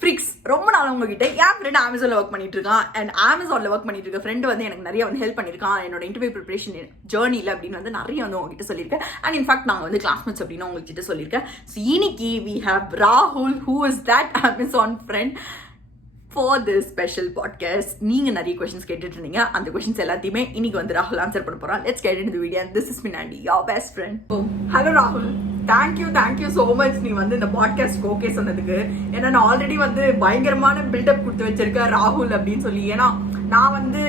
Bricks ரொம்ப நாள் உங்ககிட்ட என் ஃப்ரெண்ட் அமேசான்ல ஒர்க் பண்ணிட்டு இருக்கான் அண்ட் அமேசான்ல ஒர்க் பண்ணிட்டு இருக்க ஃப்ரெண்ட் வந்து எனக்கு நிறைய வந்து ஹெல்ப் பண்ணிருக்கான் என்னோட இன்டர்வியூ ப்ரிப்பரேஷன் ஜேர்னில அப்படின்னு வந்து நிறைய வந்து உங்ககிட்ட சொல்லியிருக்கேன் அண்ட் இன்ஃபேக்ட் நாங்கள் வந்து கிளாஸ்மேட்ஸ் அப்படின்னு உங்ககிட்ட சொல்லியிருக்கேன். ஸோ இன்னைக்கு வி ஹேவ் ராகுல் who is that Amazon friend for this special podcast. நீங்க நிறைய கொஸ்டின்ஸ் கேட்டுட்டு இருந்தீங்க, அந்த கொஸ்டின்ஸ் எல்லாத்தையுமே இன்னைக்கு வந்து ராகுல் ஆன்சர் பண்ண போறான். Let's get into the video. This is மினாண்டி, யுவர் பெஸ்ட் ஃப்ரெண்ட். ஹலோ ராகுல், தேங்க்யூ ஸோ மச் நீ வந்து இந்த பாட்காஸ்ட் ஓகே சொன்னதுக்கு. ஏன்னா நான் ஆல்ரெடி வந்து பயங்கரமான பில்டப் கொடுத்து வச்சிருக்கேன் ராகுல் அப்படின்னு சொல்லி. ஏன்னா நான் வந்து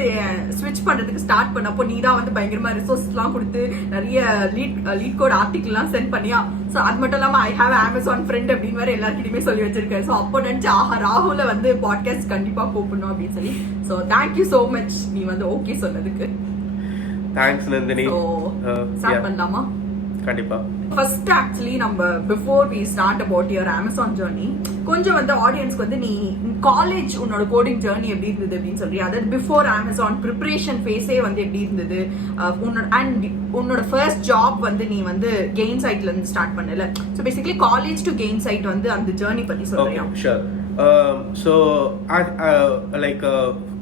ஸ்விட்ச் பண்றதுக்கு ஸ்டார்ட் பண்ணப்போ நீ தான் வந்து பயங்கரமா ரிசோர்ஸ்லாம் கொடுத்து நிறைய லீட் கோட் ஆர்டிகிள்லாம் சென்ட் பண்ணியா. ஸோ அது மட்டும் இல்லாமல் ஐ ஹாவ் அமேசான் ஃப்ரெண்ட் அப்படின்னு வேற எல்லாருக்கிட்டையுமே சொல்லி வச்சிருக்கேன். ஸோ அப்போ நினைச்சு ராகுல வந்து பாட்காஸ்ட் கண்டிப்பா கூப்பிடணும் அப்படின்னு சொல்லி. ஸோ தேங்க்யூ ஸோ மச் நீ வந்து ஓகே சொன்னதுக்கு. தேங்க்ஸ் நந்தினி. ஸ்டார்ட் பண்ணலாமா? கண்டிப்பா. ஃபர்ஸ்ட் ஆக்சுவலி நம்ம before we start about your Amazon journey, கொஞ்சம் வந்து ஆடியன்ஸ்க்கு வந்து நீ காலேஜ் உன்னோட கோடிங் ஜர்னி எப்படி இருந்தது அப்படின்னு சொல்றீங்க. அதாவது பிஃபோர் அமேசான் ப்ரிப்பரேஷன் ஃபேஸே வந்து எப்படி இருந்தது, அண்ட் உன்னோட ஃபர்ஸ்ட் ஜாப் வந்து நீ வந்து கெயின் சைட்ல இருந்து ஸ்டார்ட் பண்ணல. So basically college to Gainsight வந்து அந்த ஜர்னி பத்தி சொல்றியா? Sure. So like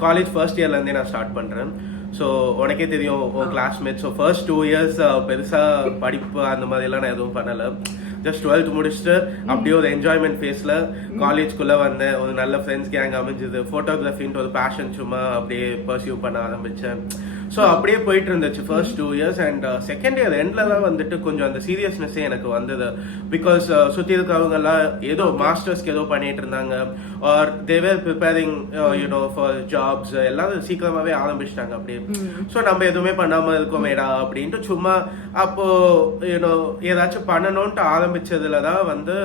college first இயர்லேருந்தே நான் ஸ்டார்ட் பண்ணுறேன். ஸோ உனக்கே தெரியும் உன் கிளாஸ்மேட். ஸோ ஃபர்ஸ்ட் 2 years பெருசாக படிப்பு அந்த மாதிரிலாம் நான் எதுவும் பண்ணலை. ஜஸ்ட் 12th முடிச்சுட்டு அப்படியே ஒரு என்ஜாய்மெண்ட் ஃபேஸில் காலேஜ்குள்ளே வந்தேன். ஒரு நல்ல ஃப்ரெண்ட்ஸ் கேங் அமைஞ்சது. ஃபோட்டோகிராஃபின்ட்டு ஒரு பேஷன் சும்மா அப்படியே பர்சியூ பண்ண ஆரம்பித்தேன். ஸோ அப்படியே போயிட்டு இருந்துச்சு first 2 years. And second year எண்டில் தான் வந்துட்டு கொஞ்சம் அந்த சீரியஸ்னஸே எனக்கு வந்தது. பிகாஸ் சுற்றி இருக்கிறவங்கெல்லாம் ஏதோ மாஸ்டர்ஸ்க்கு ஏதோ பண்ணிட்டு இருந்தாங்க, or they were preparing you know for jobs. எல்லாரும் சீக்கிரமாகவே ஆரம்பிச்சிட்டாங்க அப்படியே. ஸோ நம்ம எதுவுமே பண்ணாமல் இருக்கோமேடா அப்படின்ட்டு சும்மா அப்போ யூனோ ஏதாச்சும் பண்ணணும்ட்டு ஆரம்பிச்சதுல தான் வந்து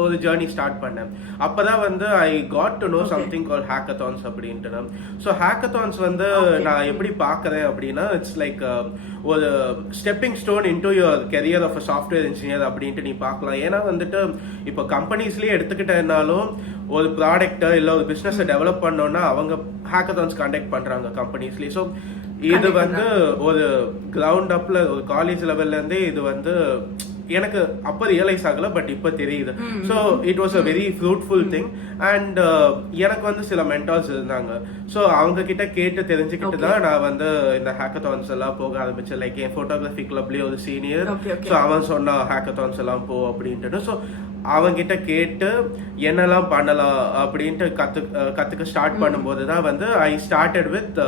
ஒரு ஜேர்னி ஸ்டார்ட் பண்ணேன். அப்பதான் வந்து I got to know something call hackathons அப்படின்ட்டு. ஸோ ஹேக்கத்தான்ஸ் வந்து நான் எப்படி பார்க்கறேன் அப்படின்னா, இட்ஸ் லைக் ஒரு stepping stone into your career of a software engineer அப்படின்ட்டு நீ பார்க்கலாம். ஏன்னா வந்துட்டு இப்போ கம்பெனிஸ்லேயே எடுத்துக்கிட்டேன்னாலும் ஒரு ப்ராடக்ட்டை இல்லை ஒரு பிஸ்னஸை டெவலப் பண்ணோன்னா அவங்க ஹேக்கத்தான்ஸ் கண்டக்ட் பண்ணுறாங்க கம்பெனிஸ்லேயே. ஸோ இது வந்து ஒரு கிரவுண்ட் அப்ல ஒரு காலேஜ் லெவல்ல இருந்தே இது வந்து எனக்கு அப்போ ரியலைஸ் ஆகல, பட் இப்போ தெரியுது. So it was a very fruitful thing. And எனக்கு வந்து சில மென்டார்ஸ் இருந்தாங்க. ஸோ அவங்க கிட்ட கேட்டு தெரிஞ்சுக்கிட்டு தான் நான் வந்து இந்த ஹேக்கத்தான்ஸ் எல்லாம் போக ஆரம்பிச்சேன். லைக் என் ஃபோட்டோகிராஃபி கிளப்லேயே ஒரு சீனியர், ஸோ அவன் சொன்னா ஹேக்கத்தான்ஸ் எல்லாம் போ அப்படின்ட்டு. ஸோ அவங்கிட்ட கேட்டு என்னெல்லாம் பண்ணலாம் அப்படின்ட்டு கத்துக்க ஸ்டார்ட் பண்ணும்போது தான் வந்து I started with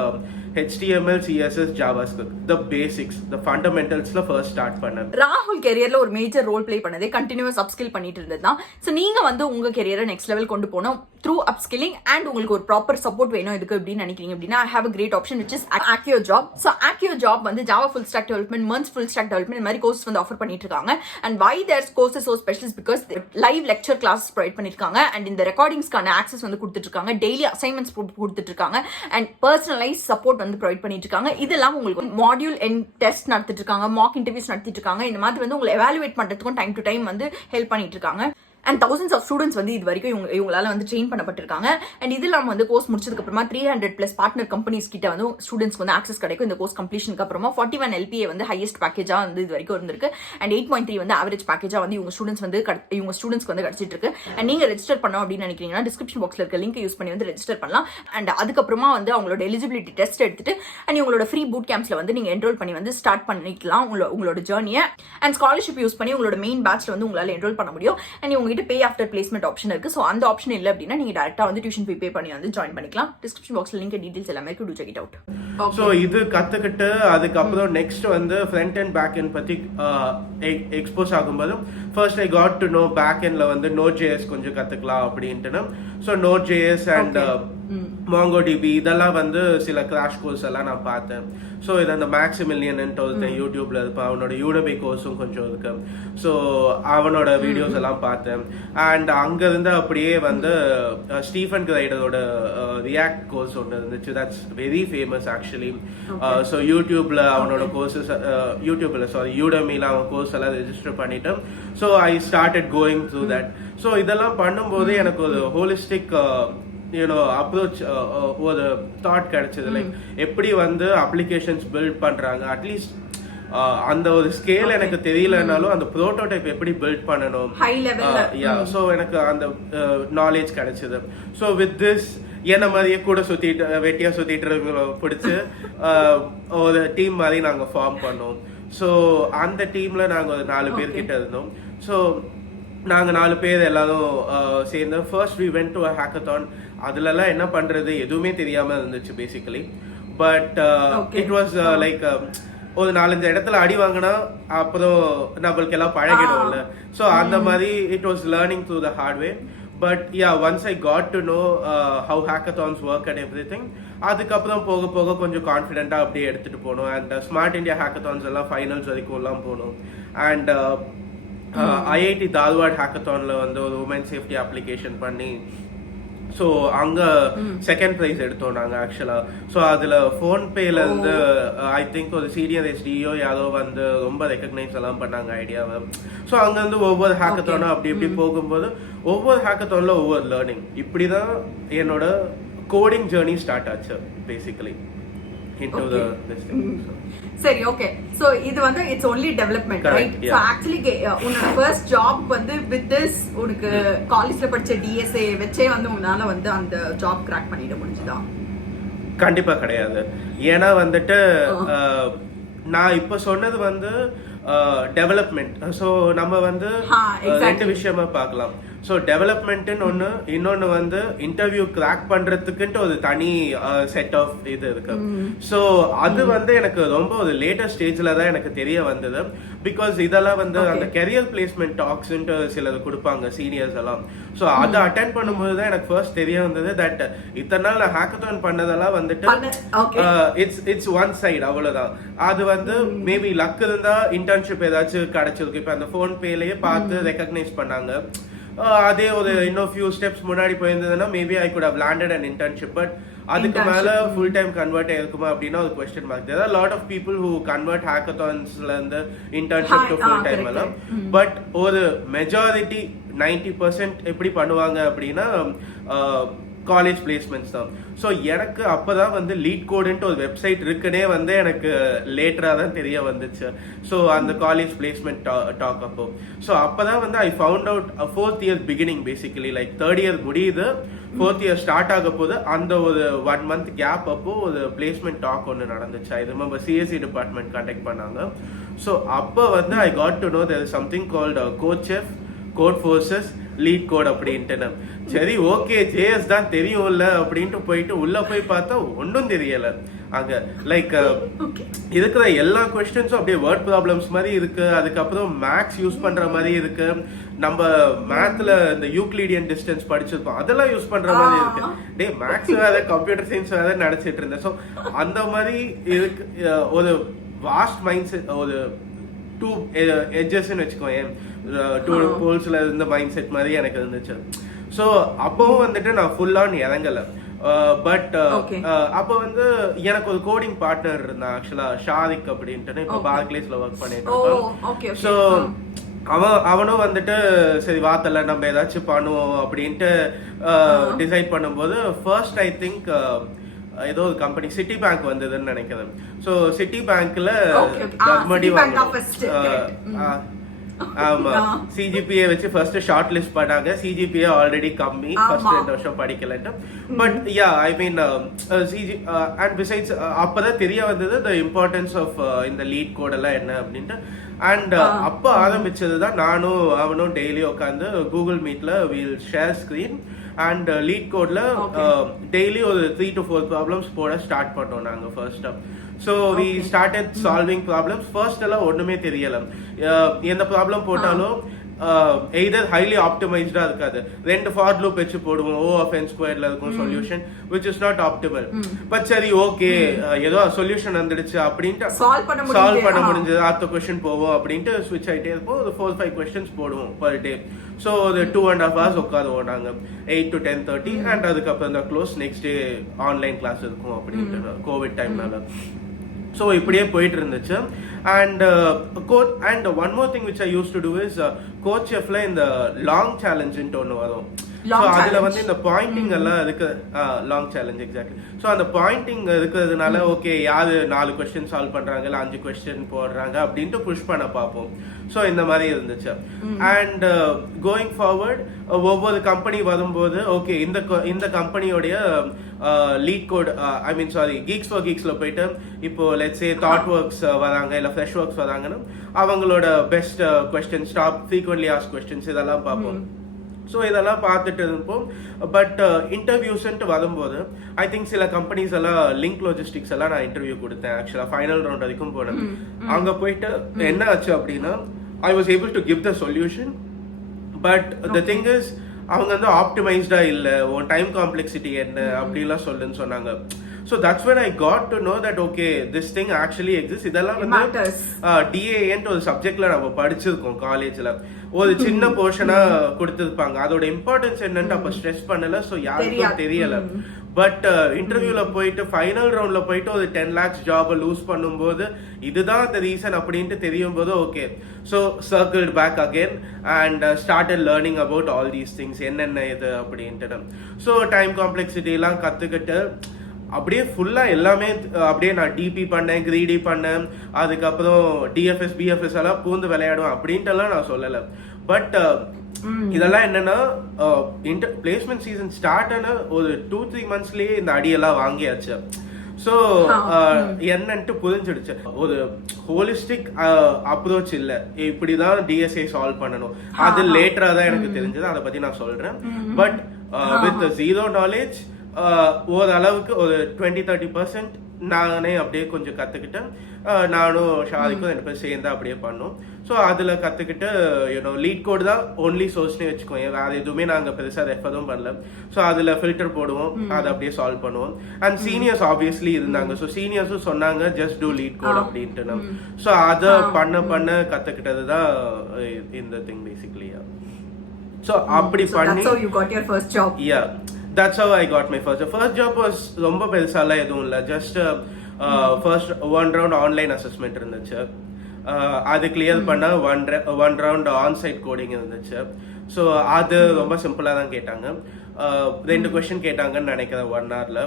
HTML, CSS, JavaScript, the basics, the fundamentals-ல first start பண்ணேன். ராகுல் கெரியர்ல ஒரு மேஜர் ரோல் ப்ளே பண்ணதே கண்டினியூஸ் அப்ஸ்கில் பண்ணிட்டு இருந்ததுதான். ஸோ நீங்க வந்து உங்க கெரியரை நெக்ஸ்ட் லெவல் கொண்டு போனோம் த்ரூ அப்ஸ்கில்லிங் அண்ட் உங்களுக்கு ஒரு ப்ராப்பர் சப்போர்ட் வேணும் இதுக்கு அப்படின்னு நினைக்கிறீங்க அப்படின்னா I have a great option which is Arrear job. So Arrear job வந்து Java full stack development, MERNS full stack development இந்த மாதிரி கோர்ஸ் வந்து ஆஃபர் பண்ணிட்டு இருக்காங்க. And why their courses so special because live lecture class provide பண்ணிருக்காங்க and இந்த ரெக்கார்டிங்ஸ்க்கான access வந்து கொடுத்துட்டு இருக்காங்க, டெய்லி அசைன்மெண்ட்ஸ் கொடுத்துட்டு இருக்காங்க அண்ட் பர்சனலைஸ் சப்போர்ட் வந்து ப்ரொவைட் பண்ணிட்டு இருக்காங்க. இதெல்லாம் உங்களுக்கு மாடியூல் எண்ட் டெஸ்ட் நடத்திட்டு இருக்காங்க, மாக் இன்டர்வியூஸ் நடத்திட்டு இருக்காங்க. இந்த மாதிரி வந்து உங்களை எவாலுவேட் பண்றதுக்கும் டைம் டு டைம் வந்து ஹெல்ப் பண்ணிட்டு இருக்காங்க. அண்ட் thousands ஆஃப் ஸ்டூடெண்ட்ஸ் வந்து இது வரைக்கும் இவங்களால வந்து ட்ரெயின் பண்ணப்பட்டிருக்காங்க. அண்ட் இது இல்லாமல் வந்து கோர்ஸ் முடிச்சதுக்கு அப்புறமா 300+ பார்ட்னர் கம்பெனிஸ் கிட்ட வந்து ஸ்டூடெண்ட்ஸ்க்கு வந்து ஆக்சஸ் கிடைக்கும். இந்த கோர்ஸ் கம்ப்ளீஷனுக்கு அப்புறமா 41 LPA வந்து ஹையஸ்ட் பேக்கேஜா வந்து இது வரைக்கும் இருந்திருக்கு. அண்ட் 8.3 வந்து ஆவரேஜ் பேக்கேஜா வந்து இவங்க ஸ்டூடெண்ட்ஸ்க்கு வந்து கிடைச்சிட்டு இருக்கு. அண்ட் நீங்க ரெஜிஸ்டர் பண்ணோம் அப்படின்னு நினைக்கிறீங்கன்னா டிஸ்கிரிப்ஷன் பாக்ஸ்ல இருக்க லிங்க் யூஸ் பண்ணி வந்து ரெஜிஸ்டர் பண்ணலாம். அண்ட் அதுக்கப்புறமா வந்து அவங்களோட எலிஜிபிலிட்டி டெஸ்ட் எடுத்துட்டு அண்ட் உங்களோட ஃப்ரீ பூட் கேம்ப்ஸ்ல வந்து நீங்க என்ரோல் பண்ணி வந்து ஸ்டார்ட் பண்ணிக்கலாம் உங்களோட ஜர்னியை. அண்ட் ஸ்காலர்ஷிப் யூஸ் பண்ணி உங்களோட மெயின் பேட்ச்ல வந்து உங்களால என்ரோல் பண்ண முடியும். அண்ட் உங்ககிட்ட பே ஆஃப்டர் பிளேஸ்மெண்ட் ஆப்ஷன் இருக்கு. சோ அந்த ஆப்ஷன் இல்ல அப்படின்னா நீங்க டைரக்டா வந்து டியூஷன் ஃபீ பே பண்ணி வந்து ஜாயின் பண்ணிக்கலாம். டிஸ்கிரிப்ஷன் பாக்ஸ்ல லிங்க் டீடைல்ஸ் எல்லாமே இருக்கு, to check it out. So இது கத்துக்கிட்டு அதுக்கு அப்புறம் நெக்ஸ்ட் வந்து ஃப்ரண்ட் அண்ட் பேக் எண்ட் பத்தி எக்ஸ்போஸ் ஆகும்போது first I got to know back எண்ட்ல வந்து Node.js கொஞ்சம் கத்துக்கலாம் அப்படின்ட்டு. ஸோ Node.js அண்ட் MongoDB இதெல்லாம் வந்து சில கிராஷ் கோர்ஸ் எல்லாம் நான் பார்த்தேன். ஸோ இது அந்த மேக்ஸிமிலியன் ஒருத்தன் யூடியூப்ல இருப்பான், அவனோட யூடபி கோர்ஸும் கொஞ்சம் இருக்கு. ஸோ அவனோட வீடியோஸ் எல்லாம் பார்த்தேன். அண்ட் அங்கிருந்து அப்படியே வந்து ஸ்டீஃபன் கிரைடரோட ரியாக்ட் கோர்ஸ் ஒன்று இருந்துச்சு. That's very famous actually. So யூடியூப்ல அவனோட கோர்சஸ் யூடமில அவன் கோர்ஸ் எல்லாம் ரெஜிஸ்டர் பண்ணிட்டு so I started going through that. So இதெல்லாம் பண்ணும்போது எனக்கு ஒரு ஹோலிஸ்டிக் அப்ரோச் ஒரு தாட் கிடைச்சது. லைக் எப்படி வந்து அப்ளிகேஷன்ஸ் பில்ட் பண்றாங்க, அட்லீஸ்ட் அந்த ஒரு ஸ்கேல் எனக்கு தெரியலனாலும் அந்த ப்ரோட்டோடைப் எப்படி பில்ட் பண்ணணும், ஹை லெவல், ஸோ எனக்கு அந்த நாலேஜ் கிடைச்சது. ஸோ வித் திஸ் என்ன மாதிரியே கூட வெட்டியா சுத்திட்டு பிடிச்சி ஒரு டீம் மாதிரி நாங்க ஃபார்ம் பண்ணோம். ஸோ அந்த டீம்ல நாங்க ஒரு 4 பேர் கிட்ட இருந்தோம். ஸோ நாங்க 4 பேர் எல்லாரும் சேர்ந்து first we went to a hackathon. அதுலலாம் என்ன பண்றது எதுவுமே தெரியாம இருந்துச்சு basically. But it was like ஒரு 4-5 இடத்துல அடி வாங்கினா அப்புறம் நம்மளுக்கு எல்லாம் பழகிடும்ல. ஸோ அந்த மாதிரி it was learning through the hard way. But once I got to know how hackathons work and everything, அதுக்கப்புறம் போக போக கொஞ்சம் கான்ஃபிடென்ட்டா அப்படியே எடுத்துட்டு போனோம். அண்ட் ஸ்மார்ட் இந்தியா ஹேக்கத்தான்ஸ் எல்லாம் ஃபைனல்ஸ் வரைக்கும் எல்லாம் போனோம். அண்ட் ஐஐடி தார்வாட் ஹேக்கத்தான்ல வந்து ஒரு உமன் சேஃப்டி அப்ளிகேஷன் பண்ணி ஸோ அங்க செகண்ட் ப்ரைஸ் எடுத்தோம் நாங்க ஆக்சுவலா. ஸோ அதுல போன்பேல இருந்து ஐ திங்க் ஒரு சீனியர் எஸ்டிஓ யாரோ வந்து ரொம்ப ரெக்கக்னைஸ் எல்லாம் பண்ணாங்க ஐடியாவை. ஸோ அங்க இருந்து ஒவ்வொரு ஹேக்கத்தானும் அப்படி இப்படி போகும்போது ஒவ்வொரு ஹேக்கத்தான்ல ஒவ்வொரு லேர்னிங். இப்படிதான் என்னோட கோடிங் ஜேர்னி ஸ்டார்ட் ஆச்சு basically into the this thing. சரி, ஓகே. சோ இது வந்து it's only development, right? So actually உன்னோட ஃபர்ஸ்ட் ஜாப் வந்து with this உனக்கு காலேஜ்ல படிச்ச டிஎஸ்ஏ வெச்சே வந்து உன்னால வந்து அந்த ஜாப் கிராக் பண்ணிட முடிஞ்சதா? கண்டிப்பா கிடையாது. ஏன்னா வந்துட்டு நான் இப்ப சொன்னது வந்து டெவலப்மெண்ட். ஸோ நம்ம வந்து 2 விஷயமா பார்க்கலாம். ஸோ டெவலப்மெண்ட்னு ஒன்று, இன்னொன்று வந்து இன்டர்வியூ கிராக் பண்றதுக்குன்ட்டு ஒரு தனி செட் ஆஃப் இது இருக்கு. ஸோ அது வந்து எனக்கு ரொம்ப ஒரு லேட்டஸ்ட் ஸ்டேஜ்ல தான் எனக்கு தெரிய வந்தது. பிகாஸ் இதெல்லாம் வந்து அந்த கெரியர் பிளேஸ்மெண்ட் டாக்ஸ்ன்ட்டு சிலது கொடுப்பாங்க சீனியர்ஸ் எல்லாம். ஸோ அதை அட்டென்ட் பண்ணும்போது தான் எனக்கு ஃபர்ஸ்ட் தெரிய வந்தது தட் இத்தனை நாள் நான் ஹேக்கத்தான் பண்ணதெல்லாம் வந்துட்டு இட்ஸ் ஒன் சைடு, அவ்வளவுதான். அது வந்து மேபி லக் இருந்தா இன்டர்ன்ஷிப் ஏதாச்சும் கிடைச்சிருக்கு. இப்போ அந்த போன் பேலயே பார்த்து ரெக்கக்னைஸ் பண்ணாங்க. அதே ஒரு இன்னும் ஃபியூ ஸ்டெப்ஸ் முன்னாடி போயிருந்ததுன்னா maybe I could have landed an internship. But அதுக்கு மேல ஃபுல் டைம் கன்வெர்ட் ஆயிருக்குமா அப்படின்னா ஒரு question mark. There are lot of people who convert ஹேக்கத்தான்ஸ்ல இருந்து இன்டர்ன்ஷிப் டு ஃபுல் டைம் எல்லாம். பட் ஒரு மெஜாரிட்டி 90% எப்படி பண்ணுவாங்க அப்படின்னா காலேஜ் பிளேஸ்மெண்ட்ஸ் தான். ஸோ எனக்கு அப்பதான் வந்து லீட் கோடுன்ட்டு ஒரு வெப்சைட் இருக்குன்னே வந்து எனக்கு லேட்டரா தான் தெரிய வந்துச்சு. ஸோ அந்த காலேஜ் பிளேஸ்மெண்ட் டாக் அப்போ ஸோ அப்பதான் வந்து ஐ found out 4th year beginning basically like 3rd year முடியுது 4th இயர் ஸ்டார்ட் ஆக போது அந்த ஒரு 1 month கேப் அப்போ ஒரு பிளேஸ்மெண்ட் டாக் ஒன்று நடந்துச்சு. I remember CSC department contact பண்ணாங்க. ஸோ அப்போ வந்து I got to know there is something called CodeChef Codeforces LeetCode அப்படின்ட்டு. சரி, ஓகே, ஜேஎஸ் தான் தெரியும்ல அப்படின்ட்டு போயிட்டு உள்ள போய் பார்த்தா ஒன்றும் தெரியல. அங்க லைக் இருக்கிற எல்லா கொஸ்டின்ஸும் அப்படியே வேர்ட் ப்ராப்ளம்ஸ் மாதிரி இருக்கு. அதுக்கப்புறம் மேக்ஸ் யூஸ் பண்ற மாதிரி இருக்கு. நம்ம மேத்ல இந்த யூக்ளிடியன் டிஸ்டன்ஸ் படிச்சிருப்போம், அதெல்லாம் யூஸ் பண்ற மாதிரி இருக்கு. டே மேக்ஸ் வேற கம்ப்யூட்டர் சயின்ஸ் வேற நினைச்சிட்டு இருந்தேன். ஸோ அந்த மாதிரி இருக்கு. ஒரு வாஸ்ட் மைண்ட் செட், ஒரு 2 edges வச்சுக்கோங்க, 2 போல்ஸ்ல இருந்த மைண்ட் செட் மாதிரி எனக்கு இருந்துச்சு. ஸோ அப்பவும் வந்துட்டு நான் ஃபுல் ஆன் இறங்கல. பட் அப்ப வந்து எனக்கு ஒரு கோடிங் பார்ட்னர் இருந்தான் ஆக்சுவலா, ஷாரிக் அப்படின்ட்டு. இப்போ பார்க்லேஸ்ல ஒர்க் பண்ணிட்டு இருக்கோம். ஸோ அவனும் வந்துட்டு சரி வாத்தல நம்ம ஏதாச்சும் பண்ணுவோம் அப்படின்ட்டு டிசைட் பண்ணும்போது ஃபர்ஸ்ட் ஐ திங்க் ஏதோ ஒரு கம்பெனி சிட்டி பேங்க் வந்ததுன்னு நினைக்கிறேன். ஸோ சிட்டி பேங்க்ல ஆமா சிஜிபிஏ வச்சு ஃபர்ஸ்ட் ஷார்ட் லிஸ்ட் பண்ணாங்க. சிஜிபிஏ ஆல்ரெடி கம்மி, ஃபர்ஸ்ட் 2 வருஷம் படிக்கலன்ட்டு. But I mean CG and besides அப்பதான் தெரிய வந்தது த இம்பார்ட்டன்ஸ் ஆஃப் இந்த லீட் கோட் எல்லாம் என்ன அப்படின்ட்டு. அண்ட் அப்ப ஆரம்பிச்சதுதான் நானும் அவனும் டெய்லி உட்காந்து கூகுள் மீட்ல வில் ஷேர் ஸ்கிரீன் அண்ட் லீட் கோட்ல டெய்லி ஒரு 3 to 4 ப்ராப்ளம்ஸ் போட ஸ்டார்ட் பண்ணோம் நாங்க first. So we started solving problems. First எல்லாம் ஒண்ணுமே தெரியல. எந்த ப்ராப்ளம் போட்டாலும் எய்தர் ஹைலி ஆப்டிமைஸ்டா இருக்காது. 2 ஃபார் லூப் வச்சு போடுவோம், O of n ஸ்கொயர்ல இருக்கும் solution, which is not optimal. But சரி ஓகே ஏதோ சொல்யூஷன் வந்துடுச்சு அப்படின்ட்டு சால்வ் பண்ண முடிஞ்சது, அடுத்த கொஸ்டின் போவோம் அப்படின்ட்டு ஸ்விட்ச் ஆயிட்டே இருப்போம். ஒரு 4-5 கொஸ்டின்ஸ் போடுவோம் பர் டே. ஸோ ஒரு 2.5 hours உட்காருவோம் நாங்க 8 to 10:30. அண்ட் அதுக்கப்புறம் தான் close, next day online class இருக்கும் அப்படின்ட்டு கோவிட் டைம்னால. ஸோ இப்படியே போயிட்டு இருந்துச்சு. and coach, and one more thing which I used to do is coach chefல இந்த லாங் சேலஞ்சுன்னு ஒன்று வரும். ஸோ அதில் வந்து இந்த பாயிண்டிங் எல்லாம் இருக்கு, லாங் சேலஞ்ச் எக்ஸாக்ட்லி. ஸோ அந்த பாயிண்டிங் இருக்கிறதுனால ஓகே யாரு 4 கொஸ்டின் சால்வ் பண்றாங்க இல்லை 5 கொஸ்டின் போடுறாங்க அப்படின்ட்டு புஷ் பண்ண பார்ப்போம். ஸோ இந்த மாதிரி இருந்துச்சு. அண்ட் கோயிங் ஃபார்வர்ட் ஒவ்வொரு கம்பெனி வரும்போது ஓகே இந்த கம்பெனியோடைய LeetCode I mean sorry geeks for கீக்ஸ்ல போயிட்டு இப்போ லெட்ஸ் சே தாட் ஒர்க்ஸ் வராங்க இல்லை ஃப்ரெஷ் ஒர்க்ஸ் வராங்கன்னா அவங்களோட best questions, top frequently asked questions இதெல்லாம் பார்ப்போம். ஸோ இதெல்லாம் பார்த்துட்டு இருப்போம். பட் இன்டர்வியூஸ்ன்ட்டு வரும்போது ஐ திங்க் சில கம்பெனிஸ் எல்லாம் லிங்க் லாஜிஸ்டிக்ஸ் எல்லாம் நான் இன்டர்வியூ கொடுத்தேன். ஆக்சுவலா ஃபைனல் ரவுண்ட் வரைக்கும் போனேன். அங்க போயிட்டு என்ன ஆச்சு அப்படின்னா I was able to give the solution. But the thing is அவங்க வந்து ஆப்டிமைஸ்டா இல்லை, உன் டைம் காம்ப்ளெக்சிட்டி என்ன அப்படிலாம் சொல்லுன்னு சொன்னாங்க. So that's when I got to know that okay this thing actually exists. இதெல்லாம் வந்து DAN ஒரு சப்ஜெக்ட்ல நம்ம படிச்சிருக்கோம் காலேஜ்ல, ஒரு சின்ன போர்ஷனா கொடுத்திருப்பாங்க. அதோட இம்பார்ட்டன்ஸ் என்னன்னு அப்ப ஸ்ட்ரெஸ் பண்ணல, சோ யாருக்கும் தெரியல. பட் இன்டர்வியூல போயிட்டு ஃபைனல் ரவுண்ட்ல போயிட்டு ஒரு 10 lakhs ஜாபை லூஸ் பண்ணும்போது இதுதான் அந்த ரீசன் அப்படின்ட்டு தெரியும் போது okay so circled back again and started learning about all these things என்னென்ன இது அப்படின்ட்டு. ஸோ டைம் காம்ப்ளெக்சிட்டி எல்லாம் கத்துக்கிட்டு அப்படியே ஃபுல்லா எல்லாமே அப்படியே நான் டிபி பண்ணேன், கிரீடி பண்ணேன், அதுக்கப்புறம் டிஎஃப்எஸ் பிஎஃப்எஸ் எல்லாம் பூந்து விளையாடுவேன் அப்படின்ட்டு எல்லாம் நான் சொல்லலை. பட் இதெல்லாம் என்னன்னா பிளேஸ்மெண்ட் சீசன் ஸ்டார்ட் ஆன ஒரு 2-3 monthsலயே இந்த அடியெல்லாம் வாங்கியாச்சு. ஸோ என்னன்ட்டு புரிஞ்சிடுச்சு. ஒரு ஹோலிஸ்டிக் அப்ரோச் இல்லை, இப்படிதான் டிஎஸ்ஏ சால்வ் பண்ணணும். அது லேட்டரா தான் எனக்கு தெரிஞ்சது, அதை பத்தி நான் சொல்றேன். பட் வித் ஜீரோ நாலேஜ் ஓரளவுக்கு ஒரு 20-30% நானே அப்படியே கொஞ்சம் கத்துக்கிட்டேன். நானும் ஷாதிக்கும் 2 பேர் சேர்ந்து அப்படியே பண்ணோம். ஸோ அதுல கத்துக்கிட்டு லீட் கோட் தான் ஒன்லி சோர்ஸ்னே வச்சுக்கோங்க, வேற எதுவுமே நாங்க பெருசா ரெஃபரும் பண்ணல. ஸோ அதுல ஃபில்டர் போடுவோம், அதை அப்படியே சால்வ் பண்ணுவோம். அண்ட் சீனியர்ஸ் ஆப்வியஸ்லி இருந்தாங்க. ஸோ சீனியர்ஸும் சொன்னாங்க ஜஸ்ட் டூ லீட் கோட் அப்படின்ட்டு. ஸோ அதை பண்ண கத்துக்கிட்டது தான் இந்த திங் பேசிக்கலி. ஸோ அப்படி பண்ணி yeah that's how I got my first job was ரொம்ப பெருசால எதுவும் இல்லை, just first 1 round online assessment இருந்துச்சு. அது கிளியர் பண்ண 1 round ஆன்சைட் கோடிங் இருந்துச்சு. ஸோ அது ரொம்ப சிம்பிளா தான் கேட்டாங்க. 2 கொஸ்டின் கேட்டாங்கன்னு நினைக்கிறேன் 1 hourல.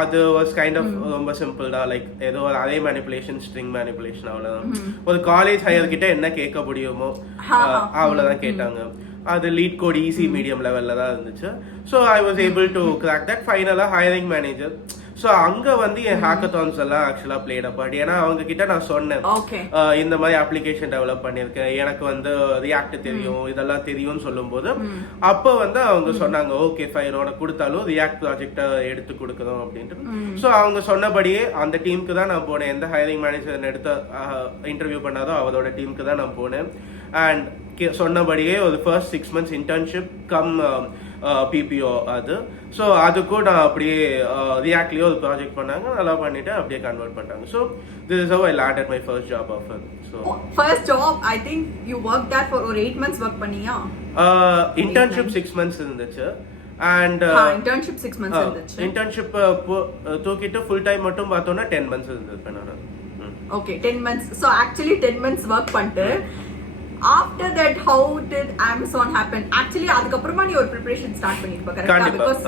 அது வாஸ் கைண்ட் ஆஃப் ரொம்ப சிம்பிள் தான், லைக் ஏதோ அதே மேனிபுலேஷன், ஸ்ட்ரிங் மேனிபுலேஷன், அவ்வளவுதான். ஒரு காலேஜ் ஹையர் கிட்ட என்ன கேட்க முடியுமோ அவ்வளவுதான் கேட்டாங்க. அது லீட் கோட் ஈஸி மீடியம் லெவல்ல தான் இருந்துச்சு. So I was able to crack that. ஃபைனலா ஹையரிங் மேனேஜர். ஸோ அங்க வந்து என் ஹேக்கத்தான்ஸ் எல்லாம் ஆக்சுவலா பிளேட் அ பார்ட். ஏன்னா அவங்க கிட்ட நான் சொன்னேன் இந்த மாதிரி அப்ளிகேஷன் டெவலப் பண்ணிருக்கேன், எனக்கு வந்து ரியாக்ட் தெரியும், இதெல்லாம் தெரியும்னு சொல்லும் போது அப்ப வந்து அவங்க சொன்னாங்க ஓகே ஃபைன், உனக்கு கொடுத்தாலும் ரியாக்ட் ப்ராஜெக்ட எடுத்து கொடுக்கணும் அப்படின்ட்டு. ஸோ அவங்க சொன்னபடியே அந்த டீமுக்கு தான் நான் போனேன். எந்த ஹையரிங் மேனேஜர் எடுத்த இன்டர்வியூ பண்ணாதோ அவரோட டீமுக்கு தான் நான் போனேன். அண்ட் சொன்னபடியே ஒரு first 6 months internship cum PPO அது. ஸோ அதுக்கும் நான் அப்படியே ரியாக்ட்லயே ஒரு ப்ராஜெக்ட் பண்ணாங்க, நல்லா பண்ணிட்டு அப்படியே கன்வெர்ட் பண்ணிட்டாங்க. So this is how I landed my first job offer. So first job I think you work there for ஒரு 8 months வர்க் பண்ணியா? இன்டர்ன்ஷிப் 6 months இருந்துச்சு. அண்ட் இன்டர்ன்ஷிப் 6 months இருந்துச்சு. இன்டர்ன்ஷிப் தூக்கிட்டு ஃபுல் டைம் மட்டும் பார்த்தோம்னா 10 months இருந்திருப்பேன் நான். Okay 10 months. So actually 10 months work பண்ணிட்டு after that how did Amazon happen? Actually அதுக்கப்புறமா நீ ஒரு preparation ஸ்டார்ட் பண்ணிருப்ப கரெக்ட்டா? because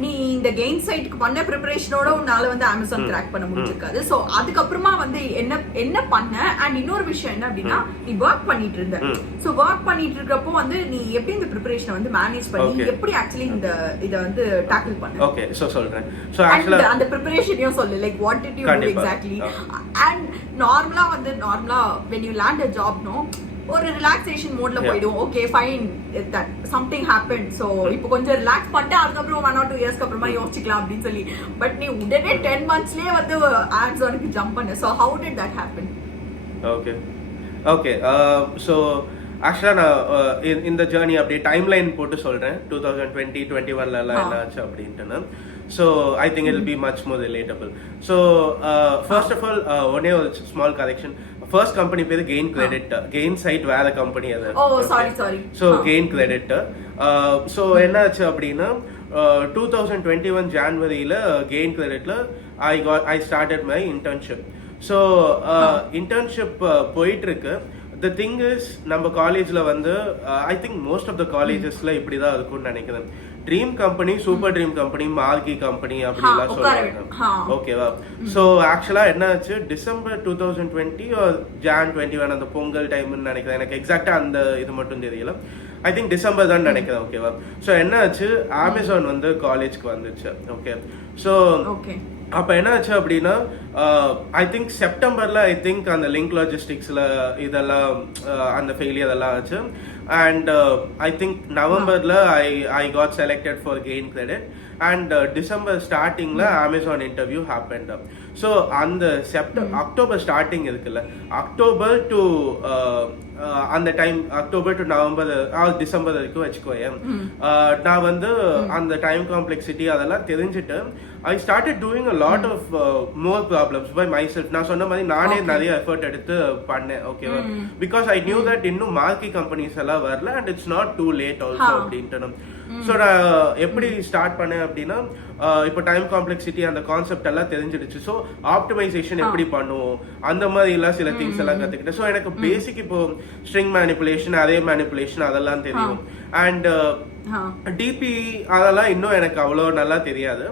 நீ இந்த கெயின் சைட்க்கு பண்ண ப்ரிப்பரேஷனோட உன்னால வந்து Amazon கிராக் பண்ண முடிஞ்சிருக்காது. சோ அதுக்கப்புறமா வந்து என்ன பண்ண? அண்ட் இன்னொரு விஷயம் என்ன அப்படின்னா நீ வர்க் பண்ணிட்டு இருந்த. சோ வர்க் பண்ணிட்டு இருக்கப்போ வந்து நீ எப்படி இந்த ப்ரிப்பரேஷனை வந்து மேனேஜ் பண்ணி எப்படி ஆக்சுவலி இந்த இத வந்து டாக்கிள் பண்ண? ஓகே சோ சொல்றேன். சோ ஆக்சுவலா அந்த ப்ரிப்பரேஷனையும் சொல்லு, like what did you to exactly? And நார்மலா when you land a job no ஒரு ரிலாக்ஸேஷன் மோட்ல போய்டும். Okay fine that something happen, so இப்போ கொஞ்சம் ரிலாக்ஸ் பண்ணிட்டு அதுக்கப்புறம் 1 or 2 years அப்புறமா யோசிக்கலாம் அப்படின்னு சொல்லி. பட் நீ உடனே 10 monthsலயே வந்து Amazonக்கு ஜம்ப் பண்ண. So how did that happen? Okay so ஆக்சுவலா நான் இந்த ஜேர்னி அப்படியே டைம் லைன் போட்டு சொல்றேன். 2020-21 எல்லாம் என்ன ஆச்சு அப்படின்ட்டு. So I think it will be much more relatable. So first of all ஒரே ஒரு ஸ்மால் கரெக்ஷன். ஃபர்ஸ்ட் கம்பெனி பேரு கெயின் கிரெடிட், கெயின் சைட் வேற கம்பெனி அது. Sorry. So Gain Credit. So என்ன ஆச்சு அப்படின்னா 2021 ஜான்வரியில கெயின் கிரெடிட்ல I started my internship. So internship போயிட்டு இருக்கு. த திங் இஸ் நம்ம காலேஜ்ல வந்து I think most of the காலேஜஸ்ல இப்படிதான் இருக்கும்னு நினைக்கிறேன். Dream company, super dream company, marquee company அப்படிலாம் சொல்றாங்க. ஓகேவா? ஸோ ஆக்சுவலா என்ன ஆச்சு, டிசம்பர் 2020 ஜான் 21 அந்த பொங்கல் டைம்னு நினைக்கிறேன். எனக்கு எக்ஸாக்டா அந்த இது மட்டும் தெரியல. ஐ திங்க் டிசம்பர் தான் நினைக்கிறேன். ஓகேவா? ஸோ என்ன ஆச்சு, அமேசான் வந்து காலேஜ்க்கு வந்துச்சு. ஓகே, ஸோ அப்ப என்ன ஆச்சு அப்படின்னா ஐ திங்க் செப்டம்பர்ல ஐ திங்க் அந்த லிங்க் லாஜிஸ்டிக்ஸ்ல இதெல்லாம் அந்த ஃபெயிலியர் எல்லாம் ஆச்சு. அண்ட் ஐ திங்க் நவம்பர்ல I got selected for Gain Credit. And December ஸ்டார்டிங்ல அமேசான் இன்டர்வியூ ஹேப்பன்ட். ஸோ அந்த அக்டோபர் ஸ்டார்டிங் இருக்குல்ல, அக்டோபர் டு அந்த time, October to November December வரைக்கும் வச்சுக்கோயேன், நான் வந்து அந்த டைம் காம்ப்ளெக்சிட்டி அதெல்லாம் தெரிஞ்சுட்டு I started doing a lot of more problems by myself. நான் சொன்ன மாதிரி நானே நிறைய எஃபர்ட் எடுத்து பண்ணேன். ஓகேவா? பிகாஸ் ஐ நியூ தட் இன்னும் மார்க்கி கம்பெனிஸ் எல்லாம் வரல and it's not too late also அப்படின்ட்டு. ஸோ நான் எப்படி ஸ்டார்ட் பண்ணேன் அப்படின்னா, இப்போ டைம் காம்ப்ளெக்சிட்டி அந்த கான்செப்ட் எல்லாம் தெரிஞ்சிடுச்சு. ஸோ ஆப்டிமைசேஷன் எப்படி பண்ணுவோம் அந்த மாதிரி எல்லாம் சில திங்ஸ் எல்லாம் கத்துக்கிட்டேன். ஸோ எனக்கு பேசிக் இப்போ ஸ்ட்ரிங் மேனிப்புலேஷன், அரே மேனிப்புலேஷன் அதெல்லாம் தெரியும். அண்ட் டிபி அதெல்லாம் இன்னும் எனக்கு அவ்வளோ நல்லா தெரியாது.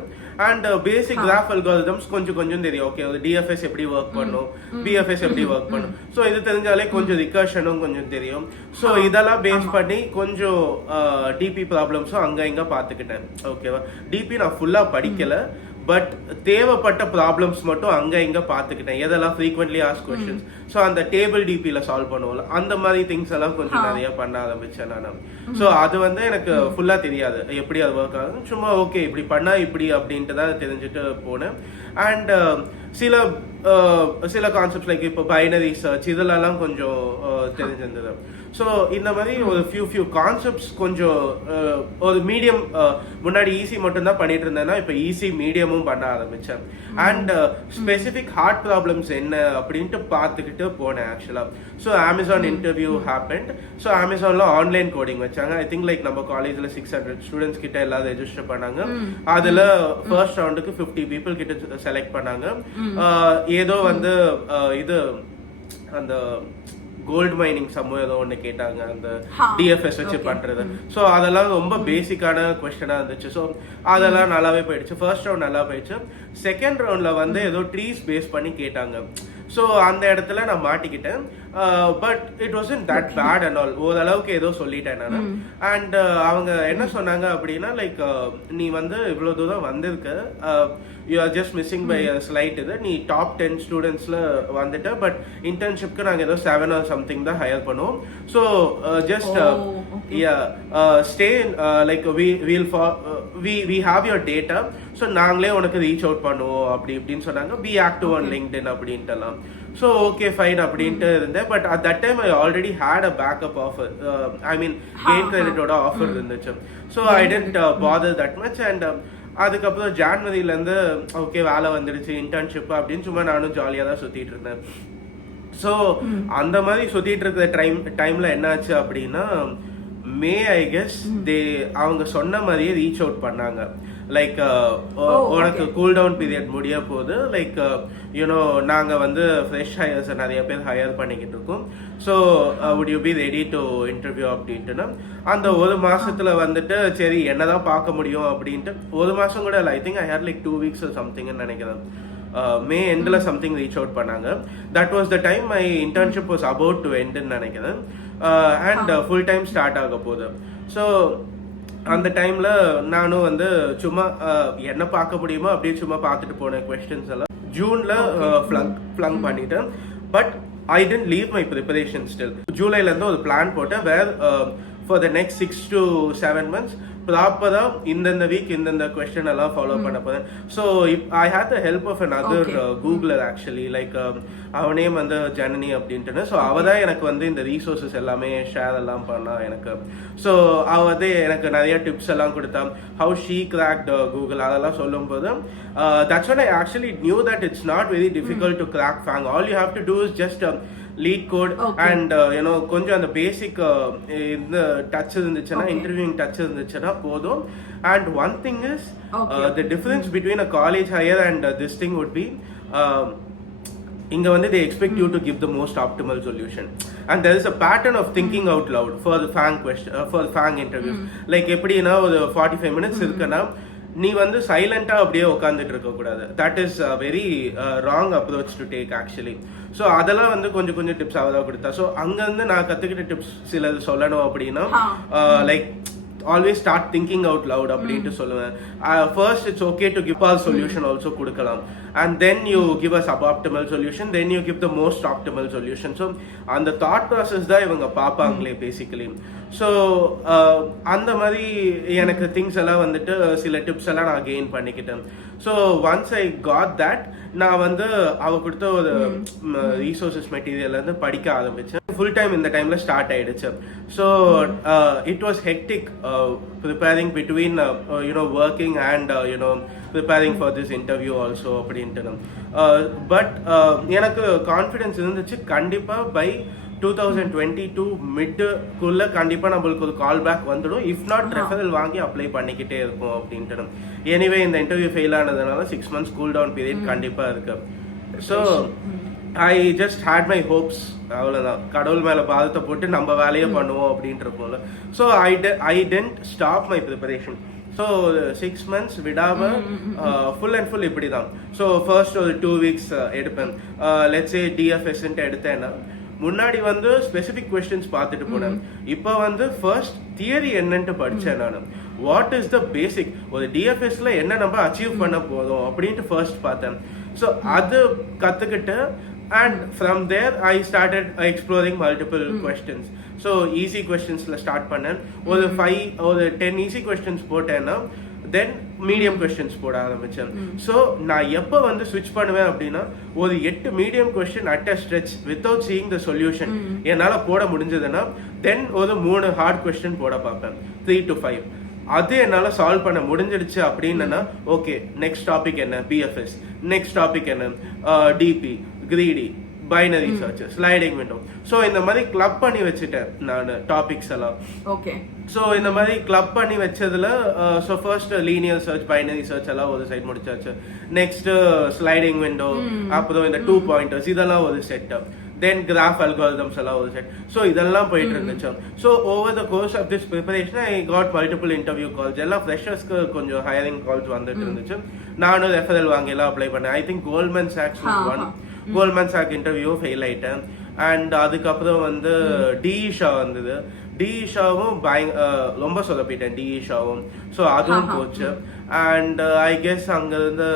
அண்ட் பேசிக் கிராஃப் அல்காரிதம்ஸ் கொஞ்சம் கொஞ்சம் தெரியும். ஓகே, டிஎஃப்எஸ் எப்படி ஒர்க் பண்ணும், பிஎஃப்எஸ் எப்படி ஒர்க் பண்ணும். ஸோ இது தெரிஞ்சாலே கொஞ்சம் ரிகர்ஷனும் கொஞ்சம் தெரியும். ஸோ இதெல்லாம் பேஸ் பண்ணி கொஞ்சம் டிபி ப்ராப்ளம்ஸும் அங்க இங்க பாத்துக்கிட்டேன். ஓகேவா? டிபி நான் ஃபுல்லா படிக்கல, பட் தேவைப்பட்ட ப்ராப்ளம்ஸ் மட்டும் அங்க இங்க பாத்துக்கிட்டேன். எதெல்லாம் ஃப்ரீக்வென்ட்லி ஆஸ்க் கொஸ்டின்ஸ், ஸோ அந்த டேபிள் டிபில சால்வ் பண்ணுவோம்ல, அந்த மாதிரி திங்ஸ் எல்லாம் கொஞ்சம் நிறைய பண்ண ஆரம்பிச்சேன் நான். ஸோ அது வந்து எனக்கு ஃபுல்லா தெரியாது எப்படி அது ஒர்க் ஆகுது. சும்மா ஓகே இப்படி பண்ணா இப்படி அப்படின்ட்டு தான் தெரிஞ்சுட்டு போனேன். அண்ட் சில கான்செப்ட்ஸ் லைக் இப்போ பைனரி சர்ச் இதெல்லாம் கொஞ்சம் தெரிஞ்சிருந்தது. ஸோ இந்த மாதிரி ஒரு ஃபியூ கான்செப்ட்ஸ் கொஞ்சம் ஒரு மீடியம், முன்னாடி ஈஸி மட்டும் தான் பண்ணிட்டு இருந்தேன்னா இப்போ ஈஸி மீடியமும் பண்ண ஆரம்பிச்சேன். அண்ட் ஸ்பெசிபிக் ஹார்ட் ப்ராப்ளம்ஸ் என்ன அப்படின்ட்டு பார்த்துக்கிட்டு போனேன் ஆக்சுவலா. So Amazon interview happened. So அமேசான்ல ஆன்லைன் கோடிங் வச்சாங்க. ஐ திங்க் லைக் நம்ம காலேஜ்ல 600 ஸ்டூடெண்ட்ஸ் கிட்ட எல்லாரும் ரெஜிஸ்டர் பண்ணாங்க. அதுல ஃபர்ஸ்ட் ரவுண்டுக்கு 50 பீப்புள் கிட்ட செலக்ட் பண்ணாங்க. ஏதோ வந்து இது அந்த கோல்டு மைனிங் சம்மோ ஏதோ ஒன்று கேட்டாங்க, அந்த டிஎஃப்எஸ் வச்சு பண்றது. ஸோ அதெல்லாம் ரொம்ப பேசிக்கான கொஸ்டினா இருந்துச்சு. ஸோ அதெல்லாம் நல்லாவே போயிடுச்சு. ஃபர்ஸ்ட் ரவுண்ட் நல்லா போயிடுச்சு. செகண்ட் ரவுண்ட்ல வந்து ஏதோ ட்ரீஸ் பேஸ் பண்ணி கேட்டாங்க. ஸோ அந்த இடத்துல நான் மாட்டிக்கிட்டேன். But it wasn't that bad and all. ஓரளவுக்கு ஏதோ சொல்லிட்டேன் நான். அண்ட் அவங்க என்ன சொன்னாங்க அப்படின்னா, லைக் நீ வந்து இவ்வளவு தூரம் வந்திருக்க, you are just missing by slight. இது நீ டாப் 10 ஸ்டூடெண்ட்ஸ்ல வந்துட்ட, பட் இன்டர்ன்ஷிப்க்கு நாங்கள் ஏதோ 7 or something தான் ஹையர் பண்ணுவோம். So just stay like we have your data. So நாங்களே உனக்கு ரீச் அவுட் பண்ணுவோம் அப்படி இப்படின்னு சொன்னாங்க. பி ஆக்டிவ் ஆன் லிங்க்டின் அப்படின்ட்டுலாம். ஸோ ஓகே ஃபைன் அப்படின்ட்டு இருந்தேன். But at that time I already had a backup offer, I mean Gain கிரெடிட்டோட ஆஃபர் இருந்துச்சு. So I didn't bother that much. And அதுக்கப்புறம் ஜான்வரியிலேருந்து ஓகே வேலை வந்துடுச்சு, இன்டர்ன்ஷிப் அப்படின்னு சும்மா நானும் ஜாலியாக தான் சுற்றிட்டு இருந்தேன். ஸோ அந்த மாதிரி சுற்றிட்டு இருக்கிற டைம்ல என்னாச்சு அப்படின்னா, மே ஐ கெஸ் அவங்க சொன்ன மாதிரியே ரீச் அவுட் பண்ணாங்க. லைக் உனக்கு கூல் டவுன் பீரியட் முடிய போது, லைக் யூனோ நாங்கள் வந்து ஃப்ரெஷ் ஹையர்ஸ் நிறைய பேர் ஹையர் பண்ணிக்கிட்டு இருக்கோம். So would you be ready to interview அப்படின்ட்டுனா, அந்த ஒரு மாசத்துல வந்துட்டு சரி என்னதான் பார்க்க முடியும் அப்படின்ட்டு, ஒரு மாசம் கூட இல்லை, I think I had like 2 weeks சம்திங்னு நினைக்கிறேன். மே எண்ட்ல சம்திங் ரீச் அவுட் பண்ணாங்க. That was the time my internship was about to எண்ட்னு நினைக்கிறேன். அண்ட் ஃபுல் டைம் ஸ்டார்ட் ஆக போகுது. ஸோ அந்த டைம்ல நானும் வந்து சும்மா என்ன பார்க்க முடியுமோ அப்படியே சும்மா பார்த்துட்டு போனேன். கொஸ்டின்ஸ் எல்லாம் ஜூன்ல ஃப்ளங் பண்ணிட்டேன். But I didn't leave my preparation still. ஜூலைல இருந்து ஒரு பிளான் போட்டேன், where for the next 6 to 7 months ப்ராப்பரா இந்தந்த வீக் இந்தந்த கொஸ்டின் எல்லாம் ஃபாலோ பண்ண போறேன். So I had the help of another Googler actually, like அவ நேம் வந்து ஜனனி அப்படின்ட்டு. ஸோ அவ தான் எனக்கு வந்து இந்த ரீசோர்சஸ் எல்லாமே ஷேர் எல்லாம் பண்ணா எனக்கு. ஸோ அவ வந்து எனக்கு நிறைய டிப்ஸ் எல்லாம் கொடுத்தா, ஹவு ஷீ கிராக்ட் கூகுள் அதெல்லாம் சொல்லும் போது that's when I actually knew that it's not very difficult to crack FANG. All you have to do is just leet code and you know கொஞ்சம் அந்த பேசிக் இந்த டச் இருந்துச்சுன்னா, இன்டர்வியூங் டச் இருந்துச்சுன்னா போதும். And one thing is the difference between a college higher and this thing would be இங்க வந்து they expect you to give the most optimal solution, and there is a pattern of thinking out loud for the fan question, for the fan interviews. Like எப்படின்னா ஒரு 45 minutes இருக்குன்னா நீ வந்து சைலண்டா அப்படியே உட்காந்துட்டு இருக்க கூடாது. That is very wrong approach to take actually. So அதெல்லாம் வந்து கொஞ்சம் கொஞ்சம் டிப்ஸ் அவதான் கொடுத்தா. ஸோ அங்கேருந்து நான் கத்துக்கிட்ட டிப்ஸ் சிலது சொல்லணும் அப்படின்னா like always start thinking out loud அப்படின்ட்டு சொல்லுவேன். First it's okay to give a solution also கொடுக்கலாம், and then you give a suboptimal solution, then you give the most optimal solution. So அந்த thought process தான் இவங்க பார்ப்பாங்களே basically. So அந்த மாதிரி எனக்கு things எல்லாம் வந்துட்டு சில டிப்ஸ் எல்லாம் நான் கெயின் பண்ணிக்கிட்டேன். So once I God that நான் வந்து அவ கொடுத்த ஒரு ரீசோர்சஸ் மெட்டீரியல் வந்து படிக்க ஆரம்பிச்சேன். ஃபுல் டைம் இந்த டைம்ல ஸ்டார்ட் ஆயிடுச்சு. So it was hectic preparing between working and preparing for this interview also அப்படின்ட்டு. பட் எனக்கு கான்ஃபிடன்ஸ் இருந்துச்சு கண்டிப்பா பை 2022 மிட்குள்ள கண்டிப்பா நம்மளுக்கு ஒரு கால் பேக் வந்துடும். இஃப் நாட் ரெஃபரல் வாங்கி அப்ளை பண்ணிக்கிட்டே இருக்கும் அப்படின்ட்டு. எனிவே இந்த இன்டர்வியூ ஃபெயில் ஆனதுனால 6 months கூல் டவுன் பீரியட் கண்டிப்பா இருக்கு. So I just had my hopes, அவ்வளோதான். கடவுள் மேலே பாதத்தை போட்டு நம்ம வேலையை பண்ணுவோம் அப்படின்ட்டு இருக்கோம்ல. So I didn't stop my preparation. So 6 months விடாம ஃபுல் அண்ட் ஃபுல் இப்படி தான். ஸோ ஃபர்ஸ்ட் ஒரு 2 weeks எடுப்பேன். லெட்ஸ் சே டிஎஃப்எஸ்ன்ட்டு எடுத்தேன்னா முன்னாடி வந்து ஸ்பெசிபிக் கொஸ்டின்ஸ் பார்த்துட்டு போனேன். இப்போ வந்து ஃபர்ஸ்ட் தியரி என்னன்ட்டு படித்தேன் நான். வாட் இஸ் த பேசிக், ஒரு டிஎஃப்எஸ்ல என்ன நம்ம அச்சீவ் பண்ண போதும் அப்படின்ட்டு ஃபர்ஸ்ட் பார்த்தேன். ஸோ அது கற்றுக்கிட்டு and from there I started exploring multiple questions. So easy questions la start பண்ணேன். ஒரு 5 ஒரு 10 easy questions போட்டேன்னா then medium questions போட ஆரம்பிச்சேன். ஸோ நான் எப்போ வந்து ஸ்விட்ச் பண்ணுவேன் அப்படின்னா ஒரு 8 medium question at a stretch without seeing the solution என்னால் போட முடிஞ்சதுன்னா தென் ஒரு 3 hard question போட பார்ப்பேன், 3 to 5. அது என்னால சால்வ் பண்ண முடிஞ்சிடுச்சு அப்படின்னா ஓகே நெக்ஸ்ட் டாபிக் என்ன, பிஎஃப்எஸ். நெக்ஸ்ட் டாபிக் என்ன, DP, greedy, binary search, sliding window. So இந்த மாதிரி கிளப் பண்ணி வச்சுட்டேன் நான் டாபிக்ஸ் எல்லாம். ஓகே. ஸோ இந்த மாதிரி கிளப் பண்ணி வச்சதுல so first linear search, binary search எல்லாம் ஒரு சைட் முடிச்சாச்சு. நெக்ஸ்ட் ஸ்லைடிங் விண்டோ, அப்புறம் இந்த 2 pointers இதெல்லாம் ஒரு செட். then graph algorithms எல்லாம் ஒரு செட். ஸோ இதெல்லாம் போயிட்டு இருந்துச்சு. So over the course of this preparation I got multiple interview calls. எல்லாம் ஃப்ரெஷர்ஸ்க்கு கொஞ்சம் ஹையரிங் கால்ஸ் வந்துட்டு இருந்துச்சு. நானும் ரெஃபரல் வாங்கி எல்லாம் அப்ளை பண்ணேன். ஐ திங்க் கோல்ட்மேன் சாக்ஸ் one, Goldman Sach interview fail ஆயிட்டேன். அண்ட் அதுக்கப்புறம் வந்து டிஇஷா வந்தது. டிஇஷாவும் ரொம்ப சொதப்பிட்டேன் டிஇஷாவும். ஸோ அதுவும் போச்சு. அண்ட் ஐ கெஸ் அங்கிருந்து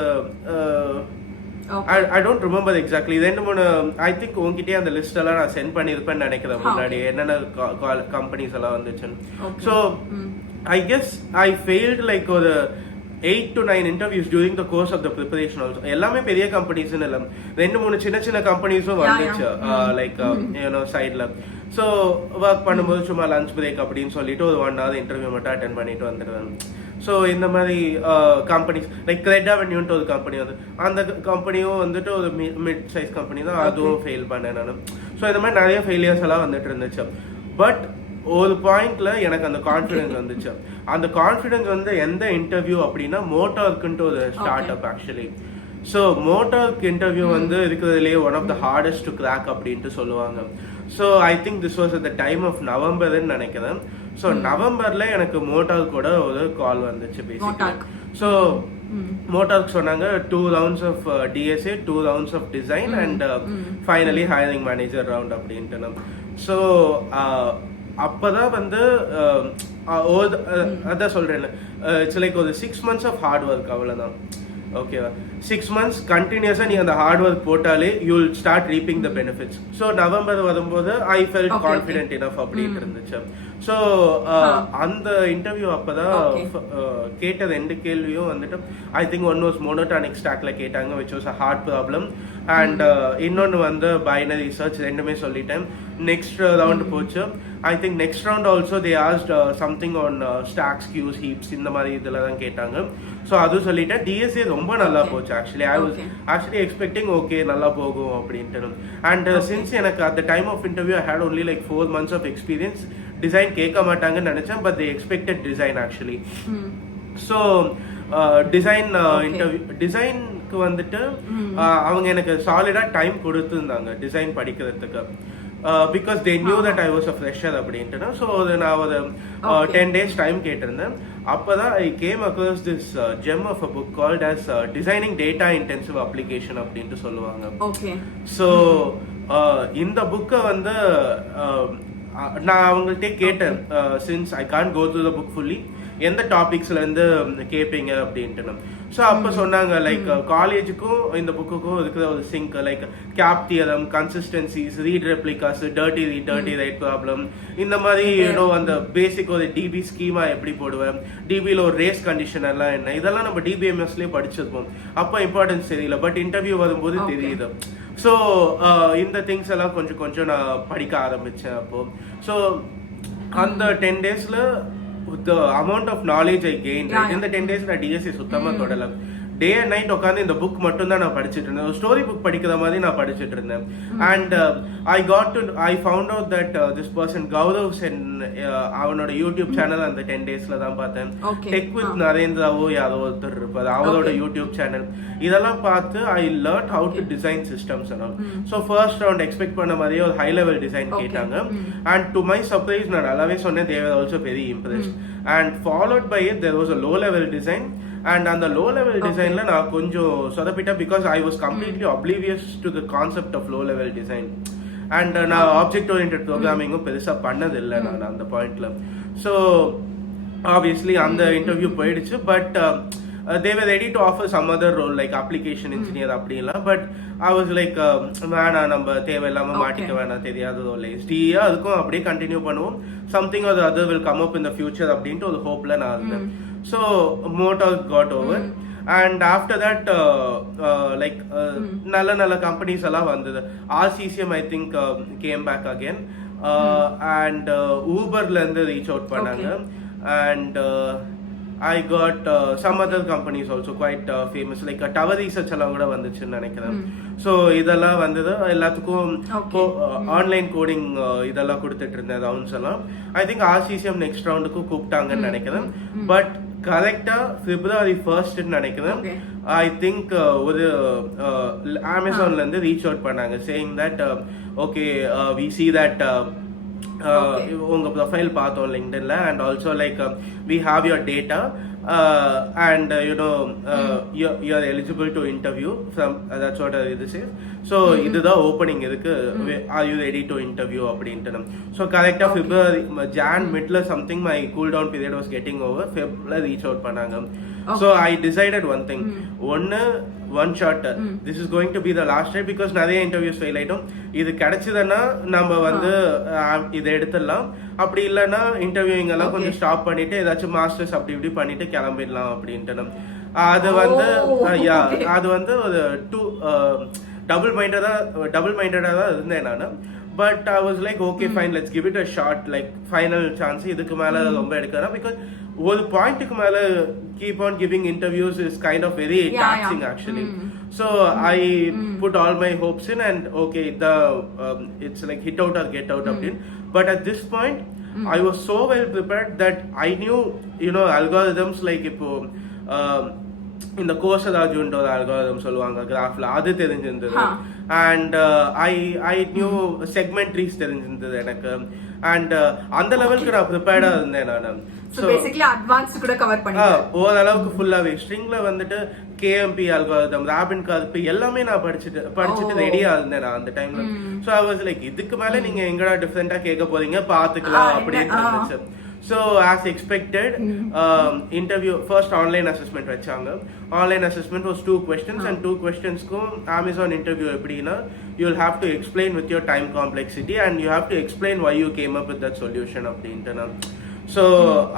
I don't remember exactly. ரெண்டு மூணு ஐ திங்க் உங்ககிட்டயே அந்த லிஸ்ட் எல்லாம் நான் சென்ட் பண்ணிருப்பேன்னு நினைக்கிறேன் முன்னாடி என்னென்ன கம்பெனிஸ் எல்லாம் வந்துச்சுன்னு. So I guess I failed like ஒரு 8 to 9 interviews during the course of the preparation also. எல்லாமே பெரிய கம்பெனிஸ் இல்ல, 2-3 சின்ன சின்ன கம்பெனிஸும் வந்துச்சு லைக் சைட்ல. ஸோ ஒர்க் பண்ணும்போது சும்மா லஞ்ச் பிரேக் அப்படின்னு சொல்லிட்டு ஒரு 1 hour இன்டர்வியூ மட்டும் அட்டென்ட் பண்ணிட்டு வந்துடுவேன். ஸோ இந்த மாதிரி கம்பெனிஸ் லைக் கிரெட் அவென்யூன்ட்டு ஒரு கம்பெனி வந்து அந்த கம்பெனியும் வந்துட்டு ஒரு மிட் சைஸ் கம்பெனி தான், அதுவும் ஃபெயில் பண்ணேன் நான். ஸோ இந்த மாதிரி நிறைய ஃபெயிலியர்ஸ் எல்லாம் வந்துட்டு இருந்துச்சு. பட் ஒரு பாயிண்ட்ல எனக்கு அந்த கான்ஃபிடன்ஸ் வந்துச்சு. அந்த கான்ஃபிடன்ஸ் வந்து எந்த இன்டர்வியூ அப்படின்னா மோட்டார்க்குன்ட்டு ஒரு startup actually. So Motorq interview வந்து இருக்கிறதுலேயே one of the hardest to crack அப்படின்ட்டு சொல்லுவாங்க. So I think this was at the time of நவம்பர்னு நினைக்கிறேன். ஸோ நவம்பர்ல எனக்கு மோட்டார் கூட ஒரு கால் வந்துச்சு பேசிக்கலி. ஸோ மோட்டார்க்கு சொன்னாங்க 2 rounds of DSA, 2 rounds of design and finally hiring manager round அப்படின்ட்டு. ஸோ அப்பதான் வந்து அதான் சொல்றேன், இட்ஸ் லைக் ஒரு 6 months ஆஃப் ஹார்ட் ஒர்க், அவ்வளவுதான். ஓகேவா? 6 months கண்டினியூஸா நீ அந்த ஹார்ட் ஒர்க் போட்டாலே you will start reaping the benefits. So November வரும்போது ஐ ஃபெல்ட் கான்ஃபிடென்ட் இனஃப் அப்படின்னு இருந்துச்சு. ஸோ அந்த இன்டர்வியூ அப்பதான் கேட்ட 2 கேள்வியும் வந்துட்டு I think one was monotonic ஸ்டாக்ல கேட்டாங்க, which was a hard problem. And இன்னொன்று வந்து பைனரி சர்ச், ரெண்டுமே சொல்லிட்டேன். நெக்ஸ்ட் ரவுண்ட் போச்சு. I think next round also they asked something on stacks, queues, heaps இந்த மாதிரி இதில் தான் கேட்டாங்க. ஸோ அதுவும் சொல்லிட்டேன். டிஎஸ்ஏ ரொம்ப நல்லா போச்சு actually. I was actually expecting okay நல்லா போகும் அப்படின்ட்டு. அண்ட் சின்ஸ் எனக்கு at the time of interview I had only like 4 months of experience, design கேட்க மாட்டாங்கன்னு நினைச்சேன். But they expected design actually. So design interview, design book வந்துட்டு அவங்க எனக்கு சாலிடா டைம் கொடுத்துருந்தாங்க டிசைன் படிக்கிறதுக்கு. Because they knew that I was a fresher அப்படின்ட்டு. ஸோ நான் ஒரு 10 days டைம் கேட்டிருந்தேன். அப்பதான் I came across this gem of a book called as designing data intensive application அப்படின்ட்டு சொல்லுவாங்க. ஸோ இந்த புக்கை வந்து நான் அவங்கள்ட்ட கேட்டேன், since I can't go through the book fully, எந்த டாபிக்ஸ்ல இருந்து கேட்பீங்க அப்படின்ட்டு. ஸோ அப்போ சொன்னாங்க லைக் காலேஜுக்கும் இந்த புக்குக்கும் இருக்கிற ஒரு thing, like CAP theorem, consistencies, read replicas, dirty read dirty write problem, இந்த மாதிரி அந்த பேசிக் ஒரு டிபி ஸ்கீமா எப்படி போடுவேன், டிபியில் ஒரு ரேஸ் கண்டிஷன் எல்லாம் என்ன, இதெல்லாம் நம்ம டிபிஎம்எஸ்லேயே படிச்சிருப்போம். அப்போ இம்பார்ட்டன்ஸ் தெரியல, பட் இன்டர்வியூ வரும்போது தெரியுது. ஸோ இந்த திங்ஸ் எல்லாம் கொஞ்சம் கொஞ்சம் நான் படிக்க ஆரம்பிச்சேன் அப்போ. ஸோ அந்த 10 daysல the amount of knowledge I gained, right? In the 10 days நான் டிஎஸ்சி சுத்தமா தொடல. டே அண்ட் நைட் உட்காந்து இந்த புக் மட்டும் தான் நான் படிச்சுட்டு இருந்தேன். ஸ்டோரி புக் படிக்கிற மாதிரி நான் படிச்சுட்டு இருந்தேன். And I found out that this person Gaurav Sen, அவனோட யூடியூப் சேனல் அந்த 10 daysல தான் பார்த்தேன். டெக் வித் நரேந்திராவோ யாரோ ஒருத்தர் இருப்பாரு, அவரோட யூடியூப் சேனல். இதெல்லாம் பார்த்து I learn how to design systems எல்லாம். ஸோ ஃபர்ஸ்ட் ரவுண்ட் எக்ஸ்பெக்ட் பண்ண மாதிரியே ஒரு ஹை லெவல் டிசைன் கேட்டாங்க. அண்ட் டு மை சர்ப்ரைஸ் நான் நல்லாவே சொன்னேன், they were also very impressed. And followed by it there was a low level design. And on the low level design la na konjo sodapita because I was completely oblivious to the concept of low level design. And na object oriented programming பெருசா பண்ணதில்லை நான் அந்த பாயிண்ட்ல. So obviously அந்த interview போயிடுச்சு. But they were ready to offer some other role like application engineer அப்படிலாம். But I was like வேணா, நம்ம தேவையில்லாம மாட்டிக்க வேணாம், தெரியாத ரோல் எஸ்டியா அதுக்கும் அப்படியே கண்டினியூ பண்ணுவோம், something or the other will come up in the future அப்படின்ட்டு ஒரு ஹோப்ல நான் இருந்தேன். So motor got over. And after that like nalla companies alla vandhudu. RCCM I think came back again. And Uber la irundhu reach out pannanga. And I got some other companies also quite famous like Tower Research alla kuda vanduchu nenikren. So idella vandhudu ellathukkum online coding idella kuduthittirundha rounds alla. I think RCCM next round ku kooptaanga nenikren. But கரெக்டா February 1st நினைக்கிறேன். ஐ think ஒரு அமேசான்ல இருந்து reach out பண்ணாங்க saying that okay we see that உங்க profile பார்த்தோம் லிங்க்டின்ல and also like we have your data and you know you are eligible to interview from that's what this is. So இதுதா opening இருக்கு, are you ready to interview அப்படின்ட்டு. So correct of February Jan midல something my cool down period was getting over. February reach out பண்ணாங்க. So I decided one thing, one shot, this is going to be the last time because நிறைய interviews fail ஆயிட்டோம். இது கிடைச்சதுன்னா நம்ம வந்து இதை எடுத்துடலாம், அப்படி இல்லைன்னா இன்டர்வியூங் எல்லாம் கொஞ்சம் ஸ்டாப் பண்ணிட்டு ஏதாச்சும் மாஸ்டர்ஸ் அப்படி இப்படி பண்ணிட்டு கிளம்பிடலாம் அப்படின்ட்டு. அது வந்து அது வந்து ஒரு டபுள் மைண்டடா தான் இருந்தேன் நான். But I was like okay fine, let's give it a shot, like final chance. இதுக்கு மேல ரொம்ப எடுக்கறேன் because ஒரு பாயிண்ட்க்கு மேல keep on giving interviews is kind of very taxing actually. So I put all my hopes in and okay the it's like hit out or get out of it. But at this point I was so well prepared that I knew, you know, algorithms like இப்போ இந்த கோர்சராஜுன்ற ஒரு algorithm சொல்லுவாங்க கிராஃப்ல, அது தெரிஞ்சிருந்தது. And I knew segment trees தெரிஞ்சிருந்தது எனக்கு. And அந்த லெவலுக்கு நான் ப்ரிப்பேர்டா இருந்தேன் நான். So basically advanced கூட கவர் பண்ணிட்டேன் ஓரளவுக்கு ஃபுல்லாவே. ஸ்ட்ரிங்ல வந்துட்டு கேஎம்பி அல்காரிதம், ராபின் கார்பி எல்லாமே நான் படிச்சுட்டு ரெடியா இருந்தேன் நான் அந்த டைம்ல. ஸோ ஐ வாஸ் லைக் இதுக்கு மேல நீங்க எங்கடா டிஃபரெண்டா கேட்க போறீங்க பாத்துக்கலாம் அப்படின்னு இருந்துச்சு. So as expected, interview first online assessment vachanga. Online assessment was 2 questions and 2 questions ku Amazon interview eppdina you'll have to explain with your time complexity and you have to explain why you came up with that solution of the internal. So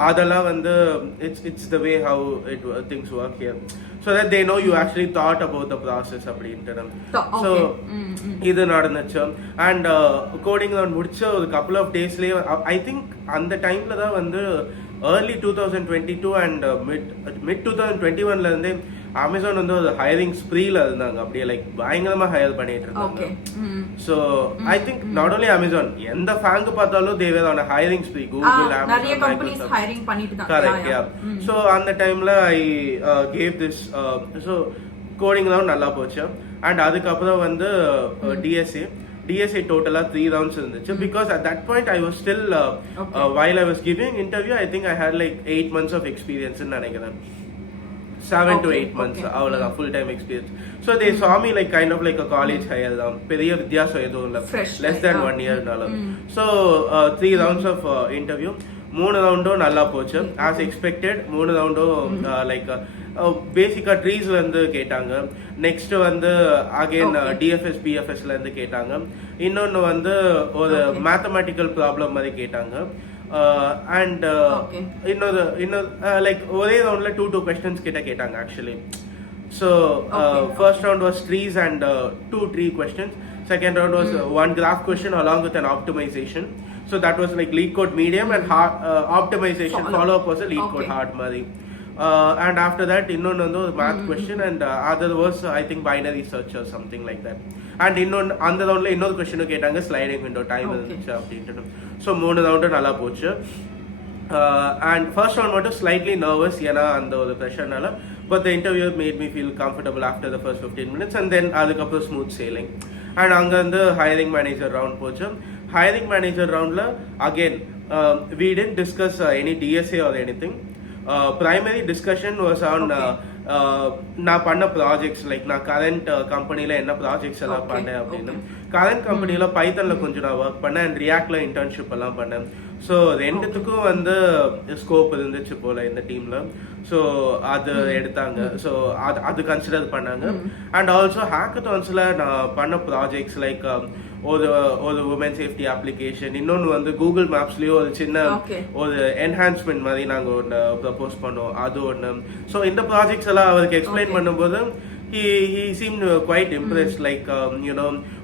adala vandu it's the way how things work here, so that they know you actually thought about the process அப்படின்ட்டு. So இது நடந்துச்சு. And coding நான் முடிச்ச ஒரு couple of daysலயே I think அந்த டைம்ல தான் வந்து early 2022 and mid 2021ல இருந்தே அமேசான் வந்து ஒரு ஹையரிங் ஸ்ப்ரீல இருந்தாங்க, அப்படியே லைக் பயங்கரமா ஹையர் பண்ணிட்டு இருந்தாங்க. So I think not only Amazon, எந்த ஃபேங்க் பார்த்தாலும் they were on a hiring spree. Google, Amazon, நிறைய கம்பெனிஸ் ஹையரிங் பண்ணிட்டு இருக்காங்க. கரெக்ட், யா. சோ அந்த டைம்ல ஐ gave this so coding round நல்லா போச்சு. அண்ட் அதுக்கப்புறம் வந்து DSA டோட்டலா 3 rounds இருந்துச்சு. Because at that point I was still while I was giving interview, I think I had like 8 months of experience ன்னு நினைக்கிறேன். 7 to 8 months அவ்வளவுதான் full time experience. So they saw me like kind of like a college hire தான். பெரிய வித்தியாசம் எதுவும் இல்ல, less than 1 year-னால. So 3 rounds of interview. 3 ரவுண்டும் நல்லா போச்சு as expected. 3 ரவுண்டும் like பேசிக்கா ட்ரீஸ்ல இருந்து கேட்டாங்க. நெக்ஸ்ட் வந்து அகைன் DFS BFSல இருந்து கேட்டாங்க. இன்னொன்னு வந்து ஒரு மேத்தமேட்டிக்கல் ப்ராப்ளம் மாதிரி கேட்டாங்க. அண்ட் இன்னொரு லைக் ஒரே ரவுண்ட்ல 2 questions கிட்ட கேட்டாங்க actually. So first round was trees and 2 tree questions. Second round was 1 graph question along with an optimization. So that was like lead code medium and hard optimization follow up was a lead code hard மாதிரி. And after that இன்னொன்று வந்து ஒரு math question and other was I think binary search or something like that. And இன்னொன்று அந்த ரவுண்ட்ல இன்னொரு கொஸ்டினும் கேட்டாங்க sliding window time இருந்துச்சு அப்படின்ட்டு. ஸோ 3 ரவுண்டும் நல்லா போச்சு. And first round மட்டும் slightly nervous ஏன்னா அந்த ஒரு ப்ரெஷர்னால. But the interview made me feel comfortable after the first 15 minutes and then அதுக்கப்புறம் smooth sailing. And அங்க வந்து hiring manager round போச்சு. Hiring manager roundல again we didn't discuss any DSA or anything. Primary discussion was on நான் பண்ண projects like நான் current கம்பெனில என்ன projects எல்லாம் பண்ணேன் அப்படின்னு. கரண்ட் கம்பெனில பைத்தன்ல கொஞ்சம் நான் ஒர்க் பண்ணேன் அண்ட் ரியாக்ட்ல இன்டர்ன்ஷிப் எல்லாம் பண்ணேன். ஸோ ரெண்டுத்துக்கும் வந்து ஸ்கோப் இருந்துச்சு போல இந்த டீம்ல. ஸோ அது எடுத்தாங்க. ஸோ அது கன்சிடர் பண்ணாங்க. அண்ட் ஆல்சோ ஹேக்கத்தான்ஸ்ல நான் பண்ண ப்ராஜெக்ட்ஸ் லைக் ஒரு உமன் சேஃப்டி அப்ளிகேஷன், இன்னொன்று வந்து கூகுள் மேப்ஸ்லயும் ஒரு சின்ன ஒரு என்ஹான்ஸ்மெண்ட் மாதிரி நாங்கள் ஒன்று ப்ரப்போஸ் பண்ணோம், அது ஒன்று. ஸோ இந்த ப்ராஜெக்ட்ஸ் எல்லாம் அவருக்கு எக்ஸ்பிளைன் பண்ணும்போது he seemed quite impressed, like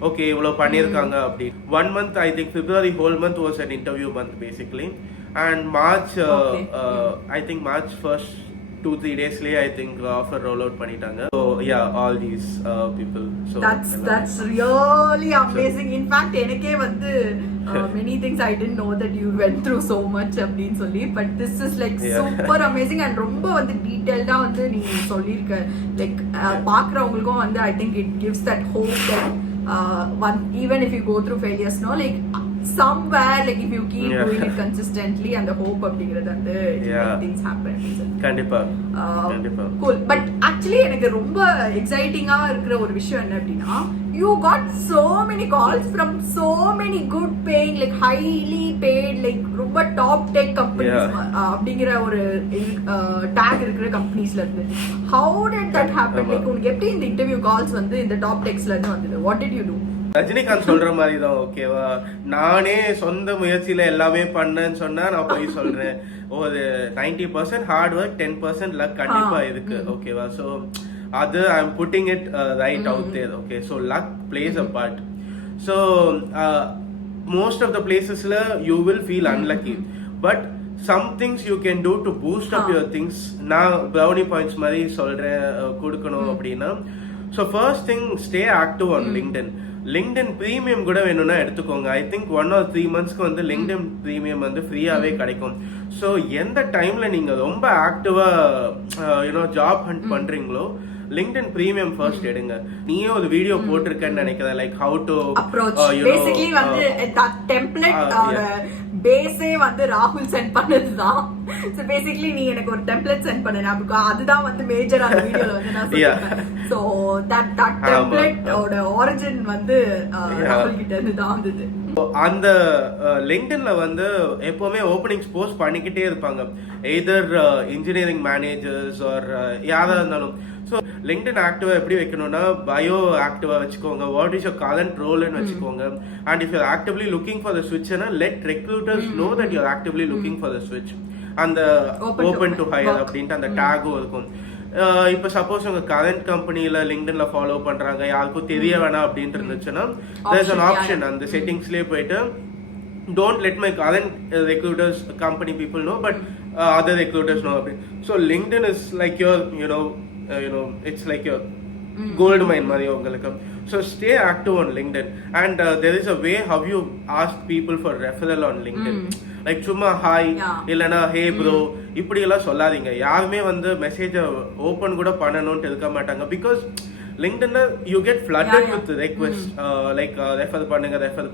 okay இவ்வளோ பண்ணியிருக்காங்க அப்படி. 1 month I think February whole month was an interview month basically. And March I think March 1st 2-3 daysலயே I think offer roll out பண்ணிட்டாங்க. So yeah, all these people. So that's really amazing. In fact எனக்கே வந்து many things I didn't know that you went through so much அப்படினு சொல்லி, but this is like super amazing and ரொம்ப வந்து டீடைல்டா வந்து நீங்க சொல்லிருக்க. லைக் பாக்குறவங்களுக்கும் வந்து I think it gives that hope that even if you go through failures, no, like somewhere like if you keep doing it consistently and the hope அப்படிங்கிறது வந்து things happen. கண்டிப்பா cool. But actually எனக்கு ரொம்ப எக்ஸைட்டிங்கா இருக்கிற ஒரு விஷயம் என்ன அப்படின்னா, you got so many calls from so many good paying like highly paid like ரொம்ப top tech companies அப்படிங்கிற ஒரு டாக் இருக்கிற கம்பெனிஸ்ல இருந்து. How did that happen? like உங்களுக்கு எப்படி இந்த இன்டர்வியூ கால்ஸ் வந்து இந்த டாப் டெக்ஸ்ல இருந்து வந்தது? What did you do? Rajinikanth சொல்ற மாதிரி தான், ஓகேவா? நானே சொந்த முயற்சியில எல்லாமே பண்ணேன்னு சொன்னா நான் போய் சொல்றேன். ஒரு 90% ஹார்ட் ஒர்க், 10% லக் கண்டிப்பா இருக்கு, ஓகேவா? ஸோ அது I am putting it right out there. Okay, so luck plays a part. So most of the பிளேசஸ்ல you will feel unlucky, but some things you can do to boost up your things. நான் brownie points மாதிரி சொல்றேன் கொடுக்கணும் அப்படின்னா. So first thing, stay active on LinkedIn. LinkedIn premium கூட வேணும்னா எடுத்துக்கோங்க. I think 1 or 3 monthsக்கு வந்து லிங்க்டின் ப்ரீமியம் வந்து ஃப்ரீயாவே கிடைக்கும். ஸோ எந்த டைம்ல நீங்க ரொம்ப ஆக்டிவா ஜாப் ஹண்ட் பண்றீங்களோ லிங்க்டின் பிரீமியம் ஃபர்ஸ்ட் எடுங்க. நீயே ஒரு வீடியோ போட்டிருக்கேன்னு நினைக்கிறேன், like how to approach. Basically வந்து டெம்ப்ளேட் பேஸே வந்து ராகுல் சென்ட் பண்ணதுதான். சோ பேசிக்கலி நீ எனக்கு ஒரு டெம்ப்ளேட் சென்ட் பண்ணு, அதுதான் வந்து மேஜர் அந்த வீடியோல வந்து நான் சொல்றேன். சோ தட் டெம்ப்ளேட் ஓட ஒரிஜின் வந்து ராகுல் கிட்ட இருந்து தான் வந்தது. அந்த லிங்க்டின்ல வந்து எப்பவுமே ஓப்பனிங்ஸ் போஸ்ட் பண்ணிக்கிட்டே இருப்பாங்க, எய்தர் இன்ஜினியரிங் மேனேஜர்ஸ் ஆர் யாரா இருந்தாலும். ஸோ லிங்க்டின் ஆக்டிவா எப்படி வைக்கணும்னா, பயோ ஆக்டிவா வச்சுக்கோங்க, வாட் இஸ் யோர் கரண்ட் ரோல்னு வச்சுக்கோங்க. And if you're actively looking for the ஸ்விட்ச்னா let recruiters know that you're actively looking for the ஸ்விட்ச். அந்த ஓப்பன் டு ஹையர் அப்படின்ட்டு அந்த டேகும் இருக்கும். இப்போ சப்போஸ் உங்க கரண்ட் கம்பெனில லிங்க்டின்ல ஃபாலோ பண்றாங்க, யாருக்கும் தெரிய வேணாம் அப்படின்னு இருந்துச்சுன்னா there's an option அந்த செட்டிங்ஸ்லயே போயிட்டு don't let my current recruiters company people know but other recruiters know. So LinkedIn is like your it's like your gold mine மாதிரி உங்களுக்கு. So stay active on LinkedIn and there is a way how you ask people for referral on LinkedIn. Like சும்மா hi இல்லனா ஹே bro இப்படி எல்லாம் சொல்லாதீங்க. யாருமே வந்து மெசேஜை ஓபன் கூட பண்ணணும்னு இருக்க மாட்டாங்க. Because LinkedIn you get flooded with requests like refer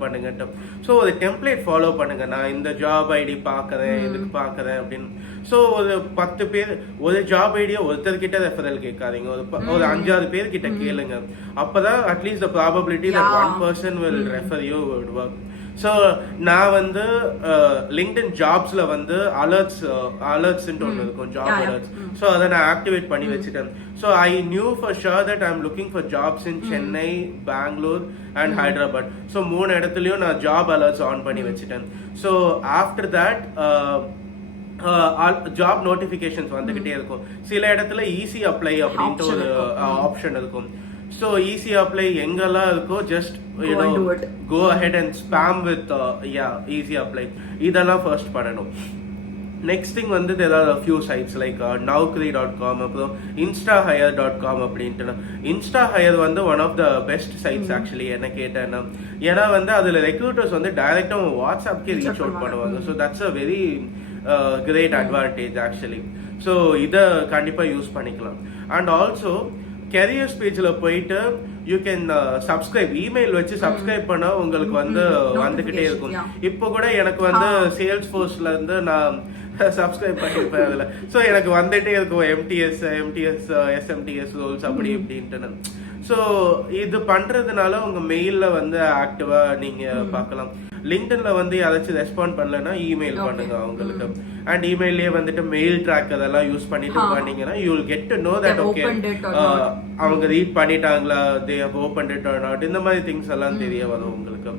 பண்ணுங்க. ஸோ ஒரு டெம்ப்ளேட் ஃபாலோ பண்ணுங்க. நான் இந்த ஜாப் ஐடி பார்க்கறேன், இதுக்கு பார்க்கறேன் அப்படின்னு. ஸோ ஒரு 10 பேர் ஒரு ஜாப் ஐடியா ஒருத்தர்கிட்ட ரெஃபரல் கேட்காதீங்க, ஒரு 5-6 பேர் கிட்ட கேளுங்க. அப்பதான் at least the probability that one person will refer you would work. So நான் வந்து லிங்க்டின் ஜாப்ஸ்ல வந்து அலர்ட்ஸ்ன்னு ஒன்று இருக்கும், ஜாப் அலர்ட்ஸ். ஸோ அதை நான் ஆக்டிவேட் பண்ணி வச்சுட்டேன். So I knew for sure that I am looking for jobs in Chennai, Bangalore and Hyderabad. So 3 இடத்துலயும் நான் ஜாப் அலர்ட்ஸ் ஆன் பண்ணி வச்சுட்டேன். So after that job notifications வந்துகிட்டே இருக்கும். சில இடத்துல ஈஸி அப்ளை அப்படின்ட்டு ஒரு ஆப்ஷன் இருக்கும். So easy apply எங்கெல்லாம் இருக்கோ just you know go ahead and spam with easy apply. இதெல்லாம் first பண்ணணும். Next thing வந்து there are a few sites like nowkri.com அப்புறம் instahire.com அப்படின்ட்டு. instahire வந்து one of the best sites actually என்ன கேட்டேன்னா. ஏன்னா வந்து அதுல ரெக்ரூட்டர்ஸ் வந்து டைரக்டா வாட்ஸ்அப்க்கே ரீச் அவுட் பண்ணுவாங்க. So that's a very great advantage actually. So இத கண்டிப்பா யூஸ் பண்ணிக்கலாம். And also கேரியர்ஸ் பேஜ்ல போயிட்டு யூ கேன் சப்ஸ்கிரைப், இமெயில் வச்சு சப்ஸ்கிரைப் பண்ணா உங்களுக்கு வந்து வந்துகிட்டே இருக்கும். இப்போ கூட எனக்கு வந்து சேல்ஸ் ஃபோர்ஸ்ல இருந்து நான் சப்ஸ்கிரைப் பண்ணிருப்பேன் அதுல. ஸோ எனக்கு வந்துட்டே இருக்கும் எம்டிஎஸ், எஸ்எம்டிஎஸ் ரோல்ஸ் அப்படி இப்படின்ட்டு. ஸோ இது பண்றதுனால உங்க மெயில்ல வந்து ஆக்டிவா நீங்க பார்க்கலாம். லிங்க்டின்ல வந்து யாராச்சும் ரெஸ்பாண்ட் பண்ணலன்னா இமெயில் பண்ணுங்க அவங்களுக்கு. அண்ட் இமெயிலே வந்துட்டு மெயில் ட்ராக் அதெல்லாம் யூஸ் பண்ணிட்டு பண்ணீங்கன்னா you will get to know that okay அவங்க ரீட் பண்ணிட்டாங்களா, they have opened it or not, இந்த மாதிரி திங்ஸ் எல்லாம் தெரிய வரும் உங்களுக்கு.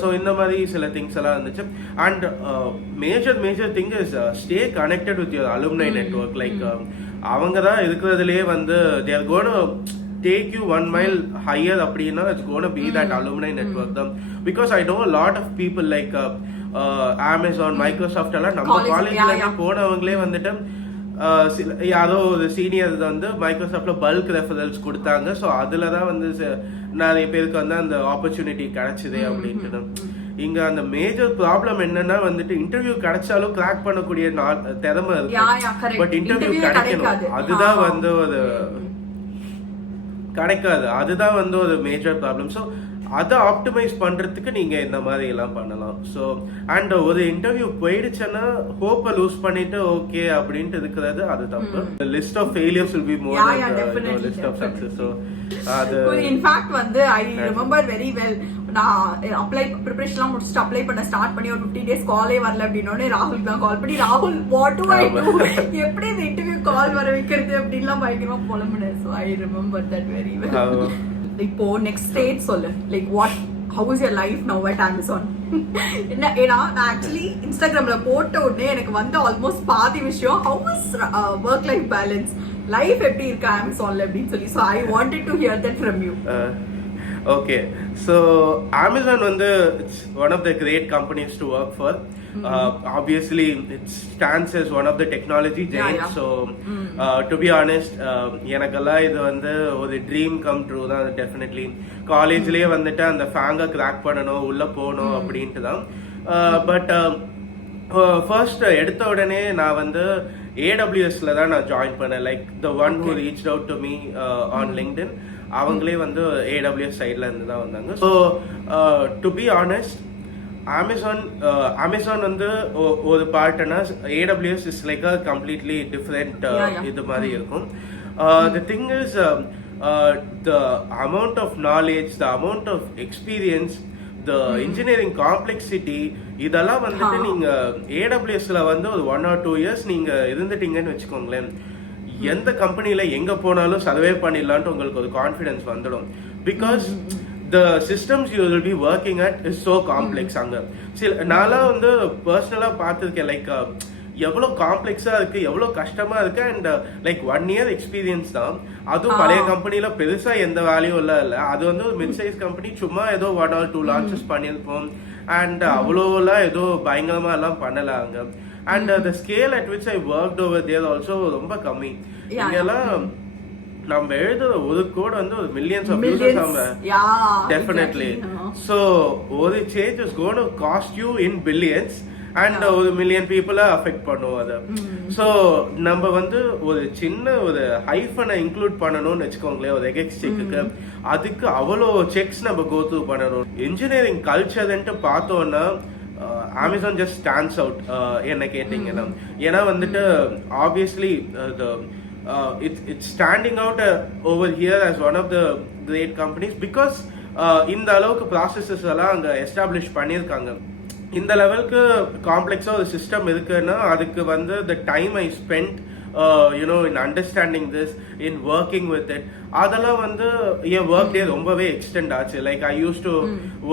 ஸோ இந்த மாதிரி சில திங்ஸ் எல்லாம் இருந்துச்சு. And major thing is stay connected with your அலுமினை network. Like அவங்க தான் இருக்கிறதுலயே வந்து they are going to take you 1 mile higher அப்படின்னா it's going to be that alumni network தான். Because I know a lot of people like Amazon, Microsoft எல்லாம் நம்ம காலேஜ்ல போனவங்களே வந்துட்டு யாரோ ஒரு சீனியர் வந்து மைக்ரோசாஃப்ட்ல பல்க் ரெஃபரல்ஸ் கொடுத்தாங்க. ஸோ அதுல தான் வந்து நிறைய பேருக்கு வந்து அந்த ஆப்பர்ச்சுனிட்டி கிடைச்சதே அப்படின்ட்டு. இங்க அந்த மேஜர் ப்ராப்ளம் என்னன்னா வந்துட்டு இன்டர்வியூ கிடைச்சாலும் கிராக் பண்ணக்கூடிய திறமை இருக்கு, பட் இன்டர்வியூ கிடைக்கணும் அதுதான் வந்து ஒரு கிடைக்காது. அதுதான் வந்து ஒரு மேஜர் ப்ராப்ளம். ஸோ அதை ஆப்டிமைஸ் பண்றதுக்கு நீங்க இந்த மாதிரி எல்லாம் பண்ணலாம். ஸோ அண்ட் ஒரு இன்டர்வியூ போயிடுச்சுன்னா ஹோப்பை லூஸ் பண்ணிட்டு ஓகே அப்படின்ட்டு இருக்கிறது அது தப்பு. List of failures will be more than list of success. So அது இன்ஃபேக்ட் வந்து ஐ ரிமெம்பர் வெரி வெல், நான் அப்ளை ப்ரிப்பரேஷன்லாம் முடிச்சுட்டு அப்ளை பண்ண ஸ்டார்ட் பண்ணி ஒரு 50 days காலே வரல அப்படின்னோடனே ராகுல் தான் கால் பண்ணி, ராகுல் வாட் டு ஐ டு, எப்படி இந்த இன்டர்வியூ கால் வர வைக்கிறது அப்படின்லாம் பயங்கரமா புலம்புனேன். So I remember that very well. இப்போ நெக்ஸ்ட் ஸ்டேஜ் சொல்லு, like what, how is your life now at Amazon? என்ன, ஏன்னா நான் ஆக்சுவலி இன்ஸ்டாகிராம்ல போட்ட உடனே எனக்கு வந்து ஆல்மோஸ்ட் பாதி விஷயம் how is work life balance, life எப்படி இருக்கு அமேசான்ல அப்படின்னு சொல்லி. So I wanted to hear that from you. Okay, so Amazon வந்து it's one of the great companies to work for. Obviously it stands as one of the technology giants. So to be honest, எனக்கெல்லாம் இது வந்து ஒரு dream come true தான். Definitely காலேஜ்லயே வந்துட்டு அந்த ஃபேங்க crack பண்ணணும், உள்ள போகணும் அப்படின்ட்டு தான். பட் ஃபர்ஸ்ட் எடுத்த உடனே நான் வந்து AWSல தான் நான் ஜாயின் பண்ணேன். Like the one who reached out to me on LinkedIn, அவங்களே வந்து AWS சைட்ல இருந்து தான் வந்தாங்க. So to be honest, Amazon வந்து ஒரு பார்ட்னா AWS is like a completely different இது மாதிரி இருக்கும். The thing is the amount of knowledge, the amount of experience, the engineering complexity, இதெல்லாம் வந்துட்டு நீங்க AWSல வந்து ஒரு 1 or 2 years நீங்க இருந்துட்டீங்கன்னு வச்சுக்கோங்களேன், எந்த கம்பெனில எங்க போனாலும் சர்வே பண்ணிடலான்ட்டு உங்களுக்கு ஒரு கான்ஃபிடன்ஸ் வந்துடும். Because the systems you will be working at is so complex. அங்க நான்லாம் வந்து பர்சனலா பார்த்துருக்கேன், லைக் எவ்வளோ காம்ப்ளெக்ஸா இருக்கு, எவ்வளோ கஷ்டமா இருக்கு. அண்ட் லைக் 1 year எக்ஸ்பீரியன்ஸ் தான். அதுவும் பழைய கம்பெனில பெருசா எந்த வேலையும் இல்ல. அது வந்து ஒரு மிட் சைஸ் கம்பெனி, சும்மா ஏதோ 1 or 2 launches பண்ணிருப்போம். அண்ட் அவ்வளோலாம் ஏதோ பயங்கரமா எல்லாம் பண்ணல அங்க. And the scale at which I worked over there also ரொம்ப கம்மி. இங்கெல்லாம் நம்ம எழுதுற ஒரு கோட் வந்து ஒரு மில்லியன்ஸ் ஆஃப் யூசர்ஸ் ஆங்க. டெஃபினெட்லி. சோ ஒரு change is going to cost you in billions. And ஒரு மில்லியன் பீப்புளை அஃபெக்ட் பண்ணும் அது. ஸோ நம்ம வந்து ஒரு சின்ன ஒரு ஹைஃபனை இன்க்ளூட் பண்ணணும்னு வச்சுக்கோங்களேன் ஒரு எகெக்ஸ் செக்குக்கு, அதுக்கு அவ்வளோ செக்ஸ் நம்ம கோ த்ரூ பண்ணணும். இன்ஜினியரிங் கல்ச்சர்ன்ட்டு பார்த்தோம்னா Amazon just stands out என்ன கேட்டீங்கன்னா. ஏன்னா வந்துட்டு obviously it's standing out over here as one of the great companies because இந்த அளவுக்கு ப்ராசஸஸ் எல்லாம் அங்கே எஸ்டாப்ளிஷ் பண்ணியிருக்காங்க. இந்த லெவலுக்கு காம்ப்ளெக்ஸாக ஒரு சிஸ்டம் இருக்குன்னா அதுக்கு வந்து the time I spent in understanding this, in working with it, அதெல்லாம் வந்து என் ஒர்க் டே ரொம்பவே எக்ஸ்டெண்ட் ஆச்சு. Like I used to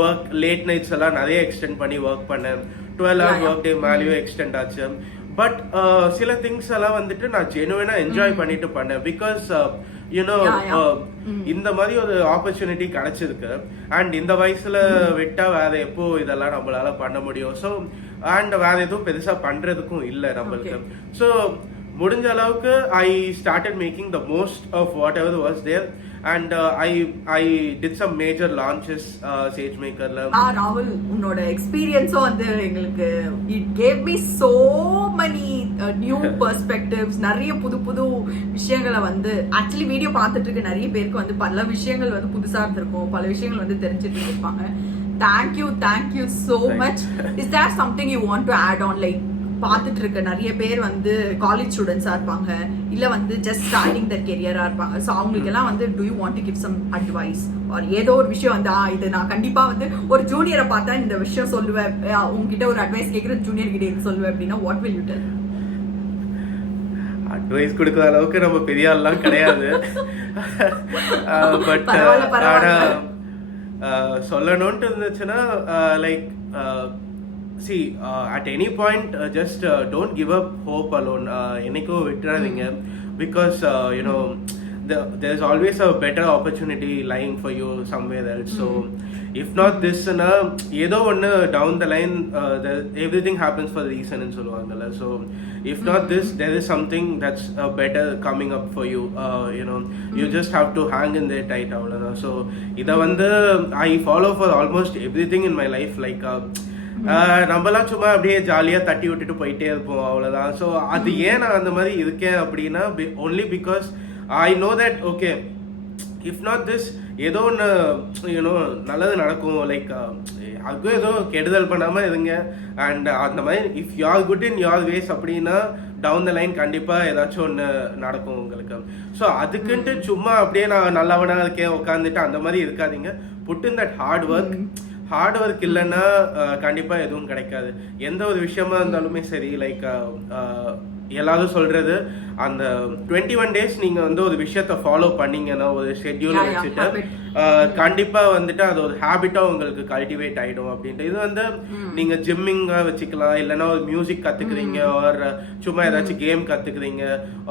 work late nights எல்லாம் நிறைய எக்ஸ்டெண்ட் பண்ணி ஒர்க் பண்ணேன். 12 hours ஒர்க் டே மேலேயும் எக்ஸ்டெண்ட் ஆச்சு. பட் சில திங்ஸ் எல்லாம் வந்துட்டு நான் ஜெனுவனா என்ஜாய் பண்ணிட்டு பண்ணேன். பிகாஸ் இந்த மாதிரி ஒரு ஆப்பர்ச்சுனிட்டி கிடைச்சிருக்கு. அண்ட் இந்த வயசுல விட்டா வேற எப்போ இதெல்லாம் நம்மளால பண்ண முடியும். ஸோ அண்ட் வேற எதுவும் பெருசா பண்றதுக்கும் இல்லை நம்மளுக்கு. ஸோ முடிஞ்ச அளவுக்கு I started making the most of whatever was there. And I did some major launches சேஜ் மேக்கர்ல. ராகுல், உன்னோட எக்ஸ்பீரியன்ஸும் வந்து எங்களுக்கு it gave me so many new perspectives. நிறைய புது புது விஷயங்களை வந்து ஆக்சுவலி வீடியோ பார்த்துட்டு இருக்க நிறைய பேருக்கு வந்து பல விஷயங்கள் வந்து புதுசா இருந்திருக்கும், பல விஷயங்கள் வந்து தெரிஞ்சுட்டு இருப்பாங்க. Thank you so much. Is there something you want to add on? Like பார்த்துட்டு இருக்க நிறைய பேர் வந்து காலேஜ் ஸ்டூடெண்ட்ஸா இருப்பாங்க, இல்ல வந்து ஜஸ்ட் ஸ்டார்டிங் தர் கெரியரா இருப்பாங்க. ஸோ அவங்களுக்கு எல்லாம் வந்து do you want to give some advice or ஏதோ ஒரு விஷயம் வந்து இது நான் கண்டிப்பா வந்து ஒரு ஜூனியரை பார்த்தா இந்த விஷயம் சொல்லுவேன், உங்ககிட்ட ஒரு அட்வைஸ் கேட்குற ஜூனியர் கிட்ட இது சொல்லுவேன் அப்படின்னா what will you tell? Advice கொடுக்குற அளவுக்கு நம்ம பெரிய ஆள்லாம் கிடையாது. பட் சொல்லணும்ட்டு இருந்துச்சுன்னா like see at any point just don't give up hope alone. என்னைக்கோ விட்டுறாதீங்க. because there is always a better opportunity lying for you somewhere else. So if not this ஏதோ ஒன்று down the line everything happens for a reason ன்னு சொல்லுவாங்கல்ல. So if not this, there is something that's better coming up for you. You just have to hang in there tight. அவ்வளவுதான். So இதை வந்து I follow for almost everything in my life. Like நம்மலாம் சும்மா அப்படியே ஜாலியா தட்டி விட்டுட்டு போயிட்டே இருப்போம், அவ்வளவுதான். ஸோ அது ஏன் நான் அந்த மாதிரி இருக்கேன் அப்படின்னா only because I know that okay, if not this, ஏதோ ஒன்று நல்லது நடக்கும். லைக் அதுக்கும் ஏதோ கெடுதல் பண்ணாம இருங்க. அண்ட் அந்த மாதிரி if you are good in your ways அப்படின்னா டவுன் த லைன் கண்டிப்பா ஏதாச்சும் ஒன்று நடக்கும் உங்களுக்கு. ஸோ அதுக்குன்ட்டு சும்மா அப்படியே நான் நல்லவனா இருக்கேன் உட்காந்துட்டு அந்த மாதிரி இருக்காதீங்க. Put in that hard work இல்லைன்னா கண்டிப்பா எதுவும் கிடைக்காது. எந்த ஒரு விஷயமா இருந்தாலுமே சரி. லைக் எல்லாரும் சொல்றது அந்த 21 days நீங்க வந்து ஒரு விஷயத்த ஃபாலோ பண்ணீங்கன்னா ஒரு ஷெட்யூல் வச்சுட்டு கண்டிப்பா வந்துட்டு அது ஒரு ஹேபிட்டா உங்களுக்கு கல்டிவேட் ஆயிடும் அப்படின்ட்டு. இது வந்து நீங்க ஜிம்மிங்கா வச்சுக்கலாம், இல்லைன்னா ஒரு மியூசிக் கத்துக்கிறீங்க, ஆர் சும்மா ஏதாச்சும் கேம் கத்துக்கிறீங்க,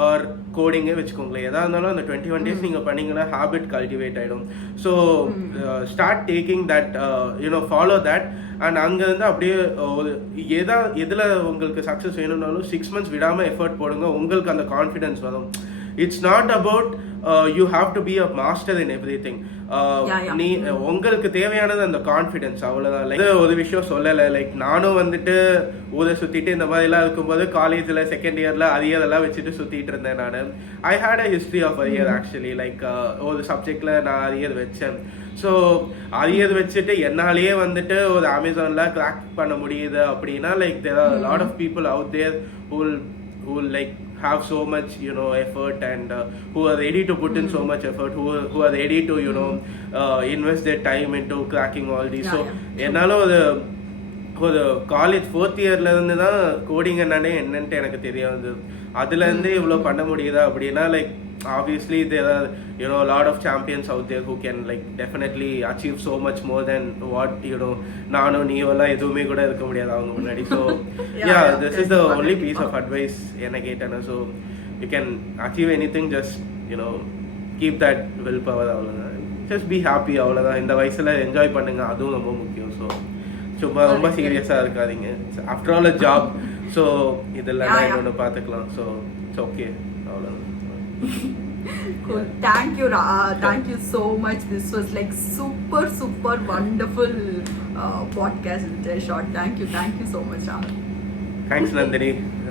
ஆர் கோடிங்கே வச்சுக்கோங்களேன். எதா இருந்தாலும் அந்த 21 days நீங்க பண்ணீங்கன்னா ஹேபிட் கல்டிவேட் ஆயிடும். So start taking that follow that. And அங்கேருந்து அப்படியே எதில் உங்களுக்கு சக்ஸஸ் வேணும்னாலும் 6 months விடாமல் எஃபர்ட் போடுங்க. உங்களுக்கு அந்த கான்ஃபிடன்ஸ் வரும். It's not about you have to be a master in every thing. நீ உங்களுக்கு தேவையானது அந்த கான்ஃபிடன்ஸ், அவ்வளோதான். லைக் ஒரு விஷயம் சொல்லலை. லைக் நானும் வந்துட்டு ஊரை சுற்றிட்டு இந்த மாதிரிலாம் இருக்கும்போது காலேஜில் செகண்ட் இயரில் அரியரெல்லாம் வச்சுட்டு சுற்றிட்டு இருந்தேன். நான் I had a history of arrear actually. Like ஒரு சப்ஜெக்டில் நான் அரியர் வச்சேன். ஸோ அரியர் வச்சுட்டு என்னாலேயே வந்துட்டு ஒரு அமேசானில் கிராக் பண்ண முடியுது அப்படின்னா like there are lot of people out there who like have so much effort and who are ready to put in so much effort, who are ready to invest their time into cracking all these. So என்னால ஒரு college 4th yearல இருந்து தான் coding என்னன்ட்டு எனக்கு தெரிய வந்தது. அதுல இருந்து இவ்வளவு பண்ண முடியுதா அப்படின்னா like obviously there are a lot of champions out there who can like definitely achieve so much more than what நானோ நீவெல்லாம் எதுவுமே கூட இருக்க முடியாது அவங்க முன்னாடி. So yeah, this is the only piece of advice என்ன கேட்டேன்னா. So you can achieve anything, just keep that willpower. அவ்வளவுதான். just be happy. அவ்வளவுதான். இந்த வயசுல என்ஜாய் பண்ணுங்க, அதுவும் ரொம்ப முக்கியம். ஸோ சும்மா ரொம்ப சீரியஸா இருக்காதீங்க. ஆஃப்டர் ஆல் அ ஜாப். ஸோ இதெல்லாம் இன்னொன்று பார்த்துக்கலாம். So it's okay. அவ்வளோதான். Cool. Thank you so much. This was like super wonderful podcast. Short. Thank you so much. Thanks Nandini.